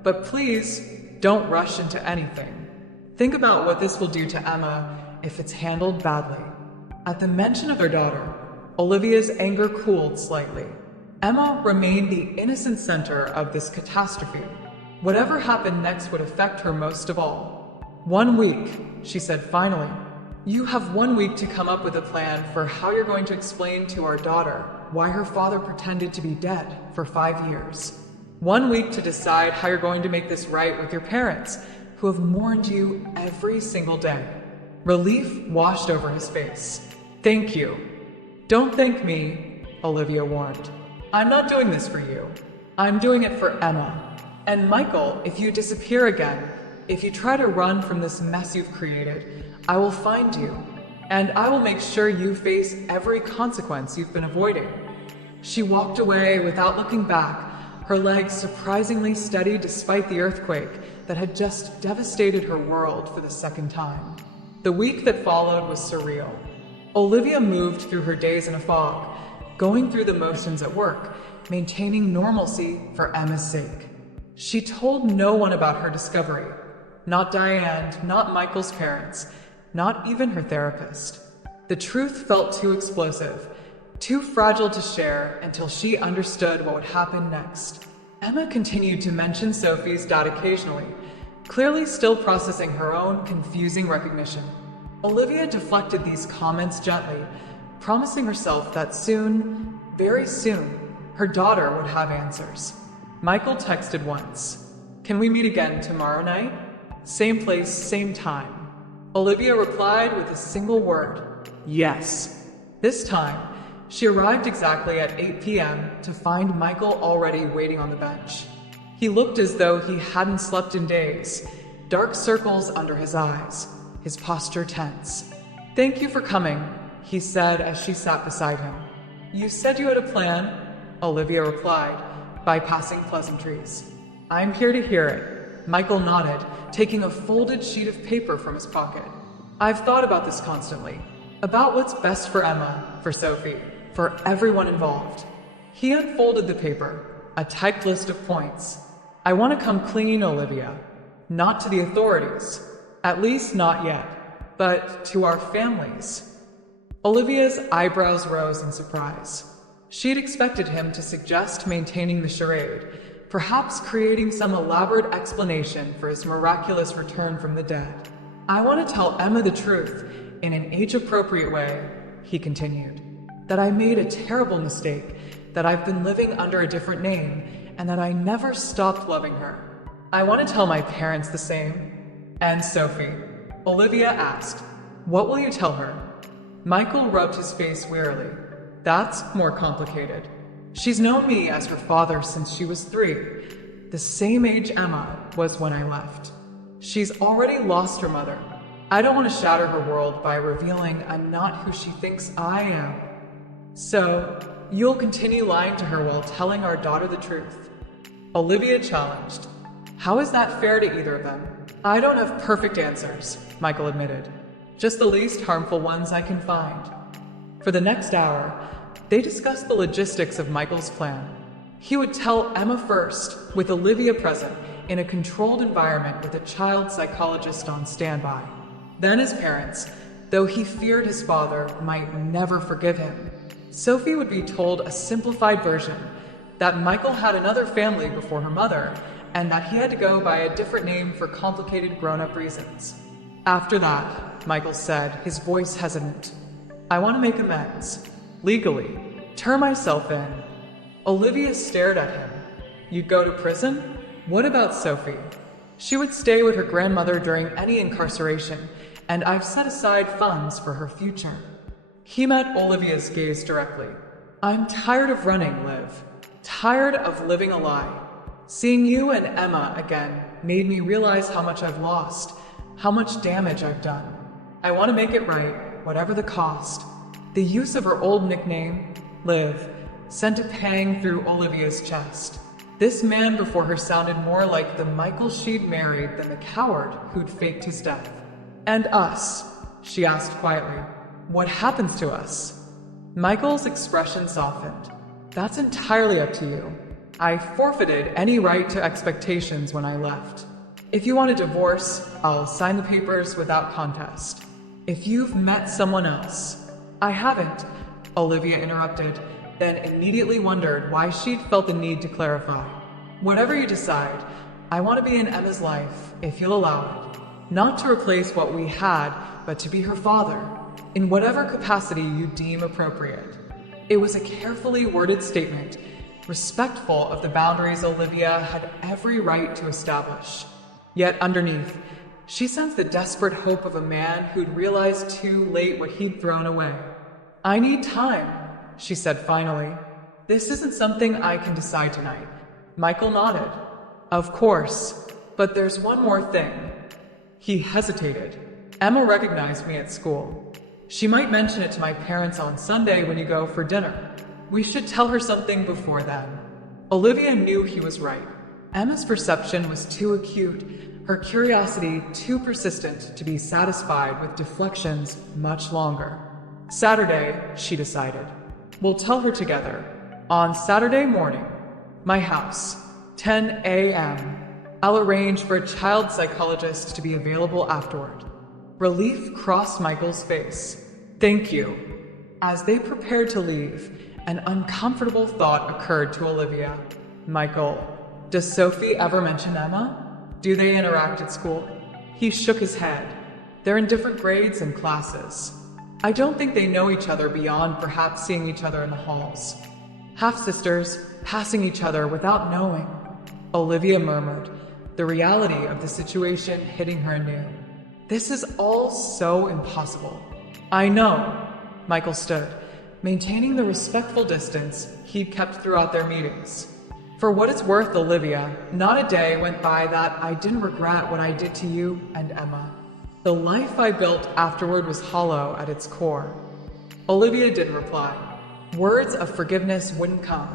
But please, don't rush into anything. Think about what this will do to Emma if it's handled badly. At the mention of her daughter, Olivia's anger cooled slightly. Emma remained the innocent center of this catastrophe. Whatever happened next would affect her most of all. 1 week, she said finally. You have 1 week to come up with a plan for how you're going to explain to our daughter why her father pretended to be dead for 5 years. 1 week to decide how you're going to make this right with your parents, who have mourned you every single day. Relief washed over his face. Thank you. Don't thank me, Olivia warned. I'm not doing this for you. I'm doing it for Emma. And Michael, if you disappear again, if you try to run from this mess you've created, I will find you. And I will make sure you face every consequence you've been avoiding. She walked away without looking back, her legs surprisingly steady despite the earthquake that had just devastated her world for the second time. The week that followed was surreal. Olivia moved through her days in a fog, going through the motions at work, maintaining normalcy for Emma's sake. She told no one about her discovery. Not Diane, not Michael's parents, not even her therapist. The truth felt too explosive, too fragile to share until she understood what would happen next. Emma continued to mention Sophie's dad occasionally, clearly still processing her own confusing recognition. Olivia deflected these comments gently, promising herself that soon, very soon, her daughter would have answers. Michael texted once. Can we meet again tomorrow night? Same place, same time. Olivia replied with a single word, yes. This time, she arrived exactly at 8 p.m. to find Michael already waiting on the bench. He looked as though he hadn't slept in days, dark circles under his eyes, his posture tense. Thank you for coming, he said as she sat beside him. You said you had a plan, Olivia replied, bypassing pleasantries. I'm here to hear it. Michael nodded, taking a folded sheet of paper from his pocket. I've thought about this constantly, about what's best for Emma, for Sophie, for everyone involved. He unfolded the paper, a typed list of points. I want to come clean, Olivia. Not to the authorities, at least not yet, but to our families. Olivia's eyebrows rose in surprise. She'd expected him to suggest maintaining the charade, perhaps creating some elaborate explanation for his miraculous return from the dead. I want to tell Emma the truth, in an age-appropriate way, he continued. That I made a terrible mistake, that I've been living under a different name, and that I never stopped loving her. I want to tell my parents the same. And Sophie, Olivia asked, what will you tell her? Michael rubbed his face wearily. That's more complicated. She's known me as her father since she was 3, the same age Emma was when I left. She's already lost her mother. I don't want to shatter her world by revealing I'm not who she thinks I am. So, you'll continue lying to her while telling our daughter the truth. Olivia challenged. How is that fair to either of them? I don't have perfect answers, Michael admitted. Just the least harmful ones I can find. For the next hour, they discussed the logistics of Michael's plan. He would tell Emma first, with Olivia present, in a controlled environment with a child psychologist on standby. Then his parents, though he feared his father might never forgive him. Sophie would be told a simplified version, that Michael had another family before her mother, and that he had to go by a different name for complicated grown-up reasons. After that, Michael said, his voice hesitant, I want to make amends. Legally. Turn myself in. Olivia stared at him. You'd go to prison? What about Sophie? She would stay with her grandmother during any incarceration, and I've set aside funds for her future. He met Olivia's gaze directly. I'm tired of running, Liv. Tired of living a lie. Seeing you and Emma again made me realize how much I've lost, how much damage I've done. I want to make it right, whatever the cost. The use of her old nickname, Liv, sent a pang through Olivia's chest. This man before her sounded more like the Michael she'd married than the coward who'd faked his death. And us? She asked quietly. What happens to us? Michael's expression softened. That's entirely up to you. I forfeited any right to expectations when I left. If you want a divorce, I'll sign the papers without contest. If you've met someone else... I haven't, Olivia interrupted, then immediately wondered why she'd felt the need to clarify. Whatever you decide, I want to be in Emma's life, if you'll allow it. Not to replace what we had, but to be her father, in whatever capacity you deem appropriate. It was a carefully worded statement, respectful of the boundaries Olivia had every right to establish. Yet underneath, she sensed the desperate hope of a man who'd realized too late what he'd thrown away. "I need time," she said finally. "This isn't something I can decide tonight." Michael nodded. "Of course, but there's one more thing." He hesitated. "Emma recognized me at school. She might mention it to my parents on Sunday when you go for dinner. We should tell her something before then." Olivia knew he was right. Emma's perception was too acute, her curiosity too persistent to be satisfied with deflections much longer. "Saturday," she decided. "We'll tell her together. On Saturday morning. My house. 10 a.m. I'll arrange for a child psychologist to be available afterward." Relief crossed Michael's face. "Thank you." As they prepared to leave, an uncomfortable thought occurred to Olivia. "Michael, does Sophie ever mention Emma? Do they interact at school?" He shook his head. "They're in different grades and classes. I don't think they know each other beyond perhaps seeing each other in the halls. Half-sisters, passing each other without knowing." Olivia murmured, the reality of the situation hitting her anew. "This is all so impossible." "I know." Michael stood, maintaining the respectful distance he'd kept throughout their meetings. "For what it's worth, Olivia, not a day went by that I didn't regret what I did to you and Emma. The life I built afterward was hollow at its core." Olivia didn't reply. Words of forgiveness wouldn't come,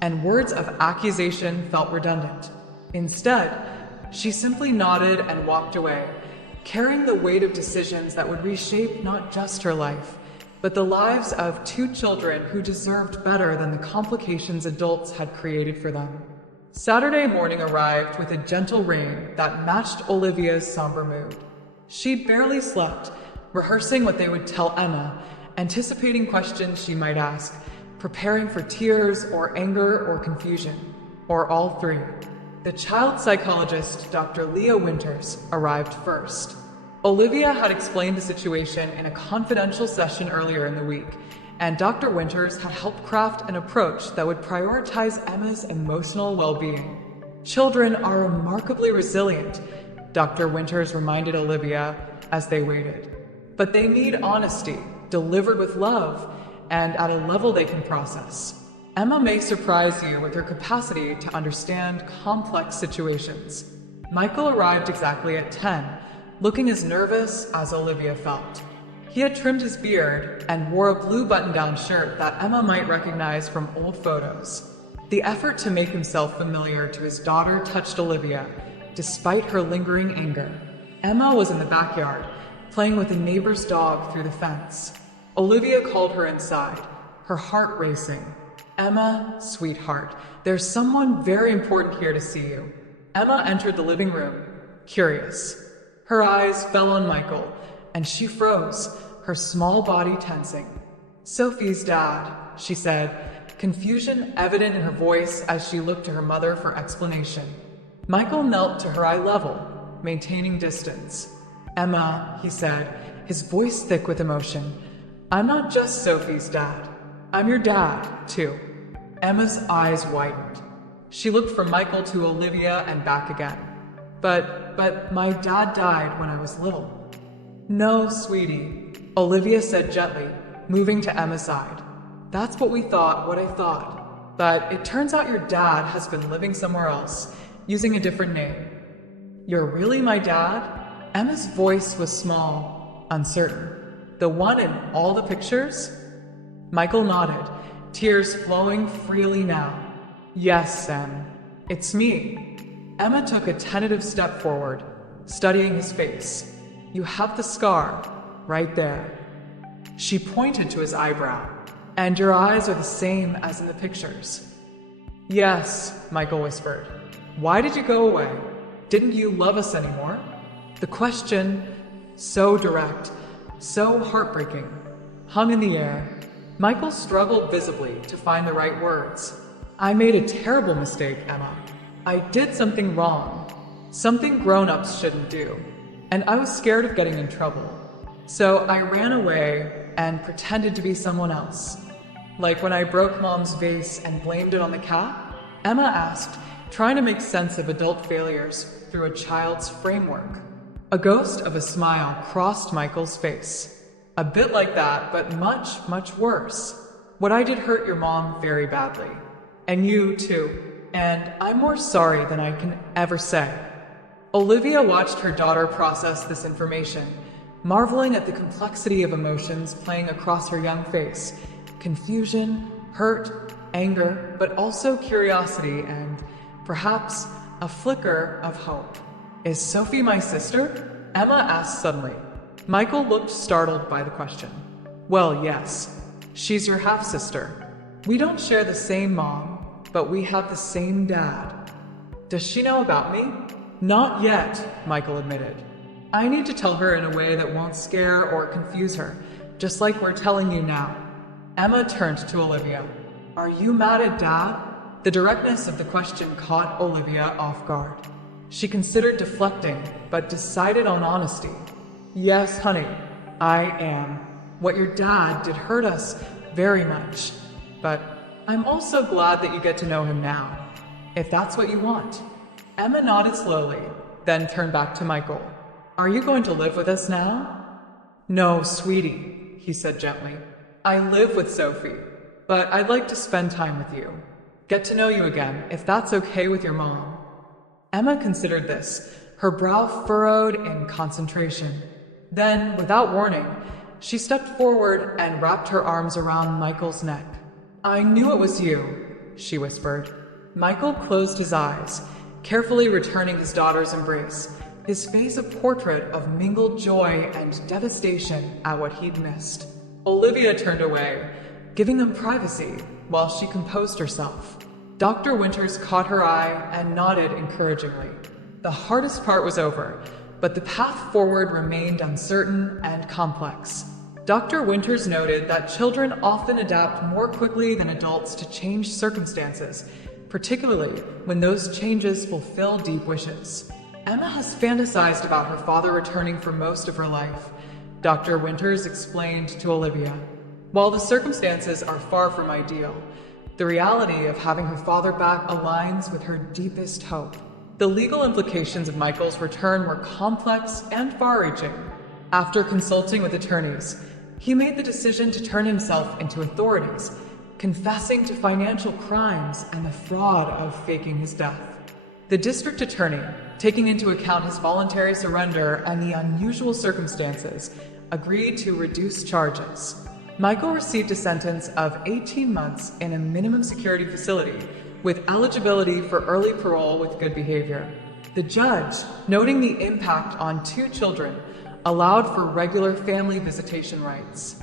and words of accusation felt redundant. Instead, she simply nodded and walked away, carrying the weight of decisions that would reshape not just her life, but the lives of two children who deserved better than the complications adults had created for them. Saturday morning arrived with a gentle rain that matched Olivia's somber mood. She'd barely slept, rehearsing what they would tell Emma, anticipating questions she might ask, preparing for tears or anger or confusion, or all three. The child psychologist, Dr. Leah Winters, arrived first. Olivia had explained the situation in a confidential session earlier in the week, and Dr. Winters had helped craft an approach that would prioritize Emma's emotional well-being. "Children are remarkably resilient," Dr. Winters reminded Olivia as they waited. "But they need honesty, delivered with love, and at a level they can process. Emma may surprise you with her capacity to understand complex situations." Michael arrived exactly at 10, looking as nervous as Olivia felt. He had trimmed his beard and wore a blue button-down shirt that Emma might recognize from old photos. The effort to make himself familiar to his daughter touched Olivia, despite her lingering anger. Emma was in the backyard, playing with a neighbor's dog through the fence. Olivia called her inside, her heart racing. "Emma, sweetheart, there's someone very important here to see you." Emma entered the living room, curious. Her eyes fell on Michael, and she froze, her small body tensing. "Sophie's dad," she said, confusion evident in her voice as she looked to her mother for explanation. Michael knelt to her eye level, maintaining distance. "Emma," he said, his voice thick with emotion, "I'm not just Sophie's dad. I'm your dad, too." Emma's eyes widened. She looked from Michael to Olivia and back again. But my dad died when I was little." "No, sweetie," Olivia said gently, moving to Emma's side. "That's what I thought. But it turns out your dad has been living somewhere else, using a different name." "You're really my dad?" Emma's voice was small, uncertain. "The one in all the pictures?" Michael nodded, tears flowing freely now. "Yes, Sam. It's me." Emma took a tentative step forward, studying his face. "You have the scar, right there." She pointed to his eyebrow. "And your eyes are the same as in the pictures." "Yes," Michael whispered. "Why did you go away? Didn't you love us anymore?" The question, so direct, so heartbreaking, hung in the air. Michael struggled visibly to find the right words. "I made a terrible mistake, Emma. I did something wrong, something grown-ups shouldn't do, and I was scared of getting in trouble. So I ran away and pretended to be someone else. Like when I broke Mom's vase and blamed it on the cat? Emma asked, trying to make sense of adult failures through a child's framework. A ghost of a smile crossed Michael's face. A bit like that, but much, much worse. What I did hurt your mom very badly. And you, too. And I'm more sorry than I can ever say. Olivia watched her daughter process this information, marveling at the complexity of emotions playing across her young face. Confusion, hurt, anger, but also curiosity and, perhaps, a flicker of hope. Is Sophie my sister? Emma asked suddenly. Michael looked startled by the question. Well, yes. She's your half-sister. We don't share the same mom, but we have the same dad. Does she know about me? Not yet, Michael admitted. I need to tell her in a way that won't scare or confuse her, just like we're telling you now. Emma turned to Olivia. Are you mad at Dad? The directness of the question caught Olivia off guard. She considered deflecting, but decided on honesty. Yes, honey, I am. What your dad did hurt us very much. But I'm also glad that you get to know him now, if that's what you want. Emma nodded slowly, then turned back to Michael. Are you going to live with us now? No, sweetie, he said gently. I live with Sophie, but I'd like to spend time with you. Get to know you again, if that's okay with your mom. Emma considered this, her brow furrowed in concentration. Then, without warning, she stepped forward and wrapped her arms around Michael's neck. I knew it was you, she whispered. Michael closed his eyes, carefully returning his daughter's embrace, his face a portrait of mingled joy and devastation at what he'd missed. Olivia turned away, giving them privacy while she composed herself. Dr. Winters caught her eye and nodded encouragingly. The hardest part was over, but the path forward remained uncertain and complex. Dr. Winters noted that children often adapt more quickly than adults to changed circumstances, particularly when those changes fulfill deep wishes. Emma has fantasized about her father returning for most of her life, Dr. Winters explained to Olivia. While the circumstances are far from ideal, the reality of having her father back aligns with her deepest hope. The legal implications of Michael's return were complex and far-reaching. After consulting with attorneys, he made the decision to turn himself into authorities, confessing to financial crimes and the fraud of faking his death. The district attorney, taking into account his voluntary surrender and the unusual circumstances, agreed to reduce charges. Michael received a sentence of 18 months in a minimum security facility, with eligibility for early parole with good behavior. The judge, noting the impact on 2 children, allowed for regular family visitation rights.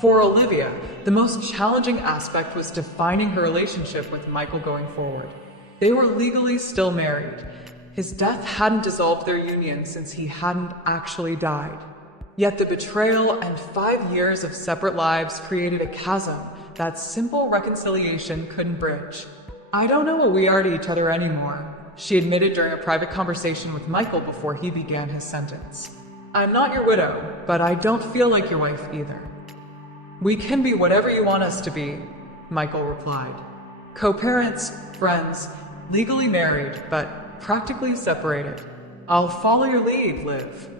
For Olivia, the most challenging aspect was defining her relationship with Michael going forward. They were legally still married. His death hadn't dissolved their union since he hadn't actually died. Yet the betrayal and 5 years of separate lives created a chasm that simple reconciliation couldn't bridge. I don't know what we are to each other anymore, she admitted during a private conversation with Michael before he began his sentence. I'm not your widow, but I don't feel like your wife either. We can be whatever you want us to be, Michael replied. Co-parents, friends, legally married, but practically separated. I'll follow your lead, Liv.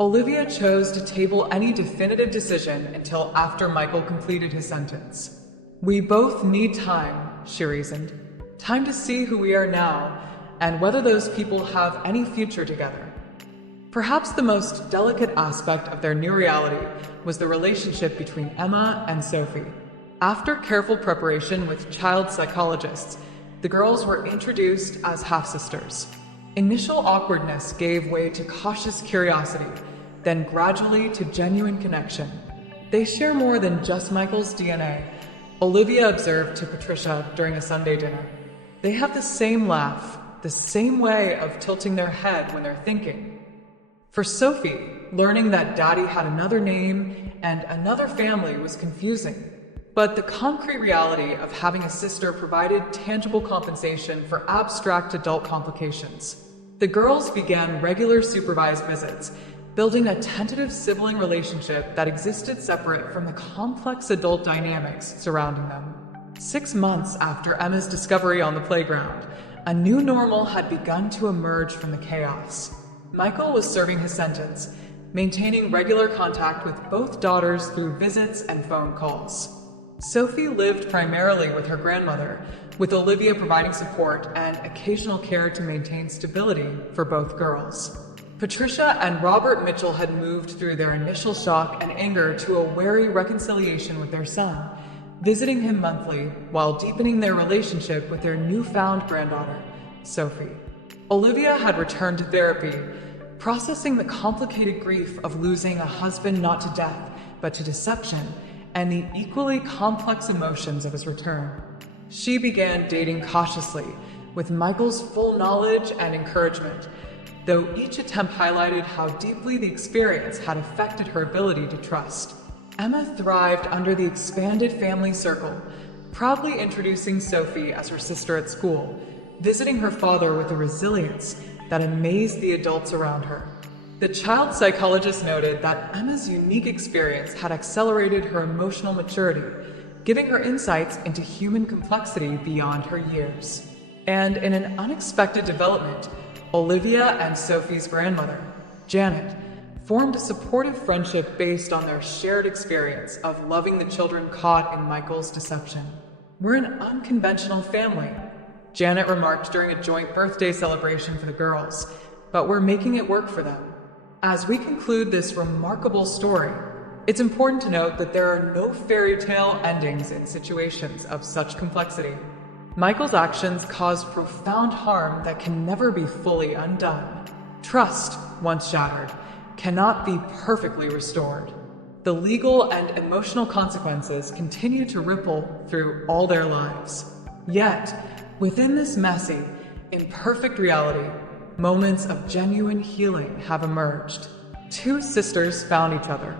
Olivia chose to table any definitive decision until after Michael completed his sentence. We both need time, she reasoned. Time to see who we are now, and whether those people have any future together. Perhaps the most delicate aspect of their new reality was the relationship between Emma and Sophie. After careful preparation with child psychologists, the girls were introduced as half-sisters. Initial awkwardness gave way to cautious curiosity, then gradually to genuine connection. They share more than just Michael's DNA, Olivia observed to Patricia during a Sunday dinner. They have the same laugh, the same way of tilting their head when they're thinking. For Sophie, learning that Daddy had another name and another family was confusing. But the concrete reality of having a sister provided tangible compensation for abstract adult complications. The girls began regular supervised visits, building a tentative sibling relationship that existed separate from the complex adult dynamics surrounding them. 6 months after Emma's discovery on the playground, a new normal had begun to emerge from the chaos. Michael was serving his sentence, maintaining regular contact with both daughters through visits and phone calls. Sophie lived primarily with her grandmother, with Olivia providing support and occasional care to maintain stability for both girls. Patricia and Robert Mitchell had moved through their initial shock and anger to a wary reconciliation with their son, visiting him monthly while deepening their relationship with their newfound granddaughter, Sophie. Olivia had returned to therapy, processing the complicated grief of losing a husband not to death, but to deception, and the equally complex emotions of his return. She began dating cautiously, with Michael's full knowledge and encouragement, though each attempt highlighted how deeply the experience had affected her ability to trust. Emma thrived under the expanded family circle, proudly introducing Sophie as her sister at school, visiting her father with a resilience that amazed the adults around her. The child psychologist noted that Emma's unique experience had accelerated her emotional maturity, giving her insights into human complexity beyond her years. And in an unexpected development, Olivia and Sophie's grandmother, Janet, formed a supportive friendship based on their shared experience of loving the children caught in Michael's deception. "We're an unconventional family," Janet remarked during a joint birthday celebration for the girls, "but we're making it work for them." As we conclude this remarkable story, it's important to note that there are no fairy tale endings in situations of such complexity. Michael's actions caused profound harm that can never be fully undone. Trust, once shattered, cannot be perfectly restored. The legal and emotional consequences continue to ripple through all their lives. Yet, within this messy, imperfect reality, moments of genuine healing have emerged. 2 sisters found each other.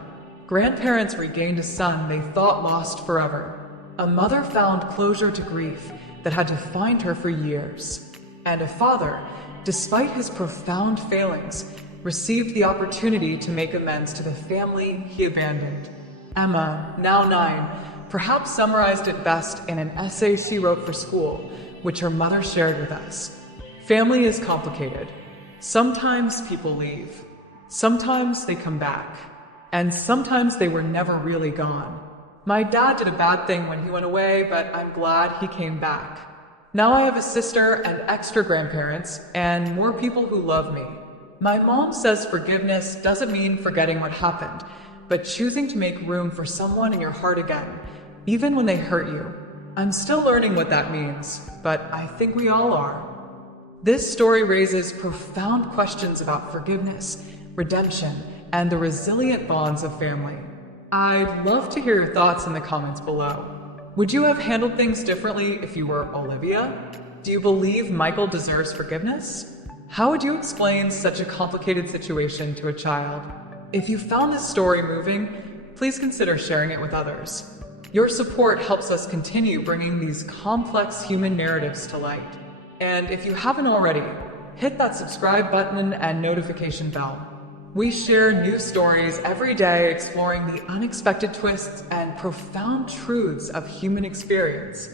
Grandparents regained a son they thought lost forever. A mother found closure to grief that had defined her for years. And a father, despite his profound failings, received the opportunity to make amends to the family he abandoned. Emma, now 9, perhaps summarized it best in an essay she wrote for school, which her mother shared with us. "Family is complicated. Sometimes people leave. Sometimes they come back. And sometimes they were never really gone. My dad did a bad thing when he went away, but I'm glad he came back. Now I have a sister and extra grandparents and more people who love me. My mom says forgiveness doesn't mean forgetting what happened, but choosing to make room for someone in your heart again, even when they hurt you. I'm still learning what that means, but I think we all are." This story raises profound questions about forgiveness, redemption, and the resilient bonds of family. I'd love to hear your thoughts in the comments below. Would you have handled things differently if you were Olivia? Do you believe Michael deserves forgiveness? How would you explain such a complicated situation to a child? If you found this story moving, please consider sharing it with others. Your support helps us continue bringing these complex human narratives to light. And if you haven't already, hit that subscribe button and notification bell. We share new stories every day exploring the unexpected twists and profound truths of human experience.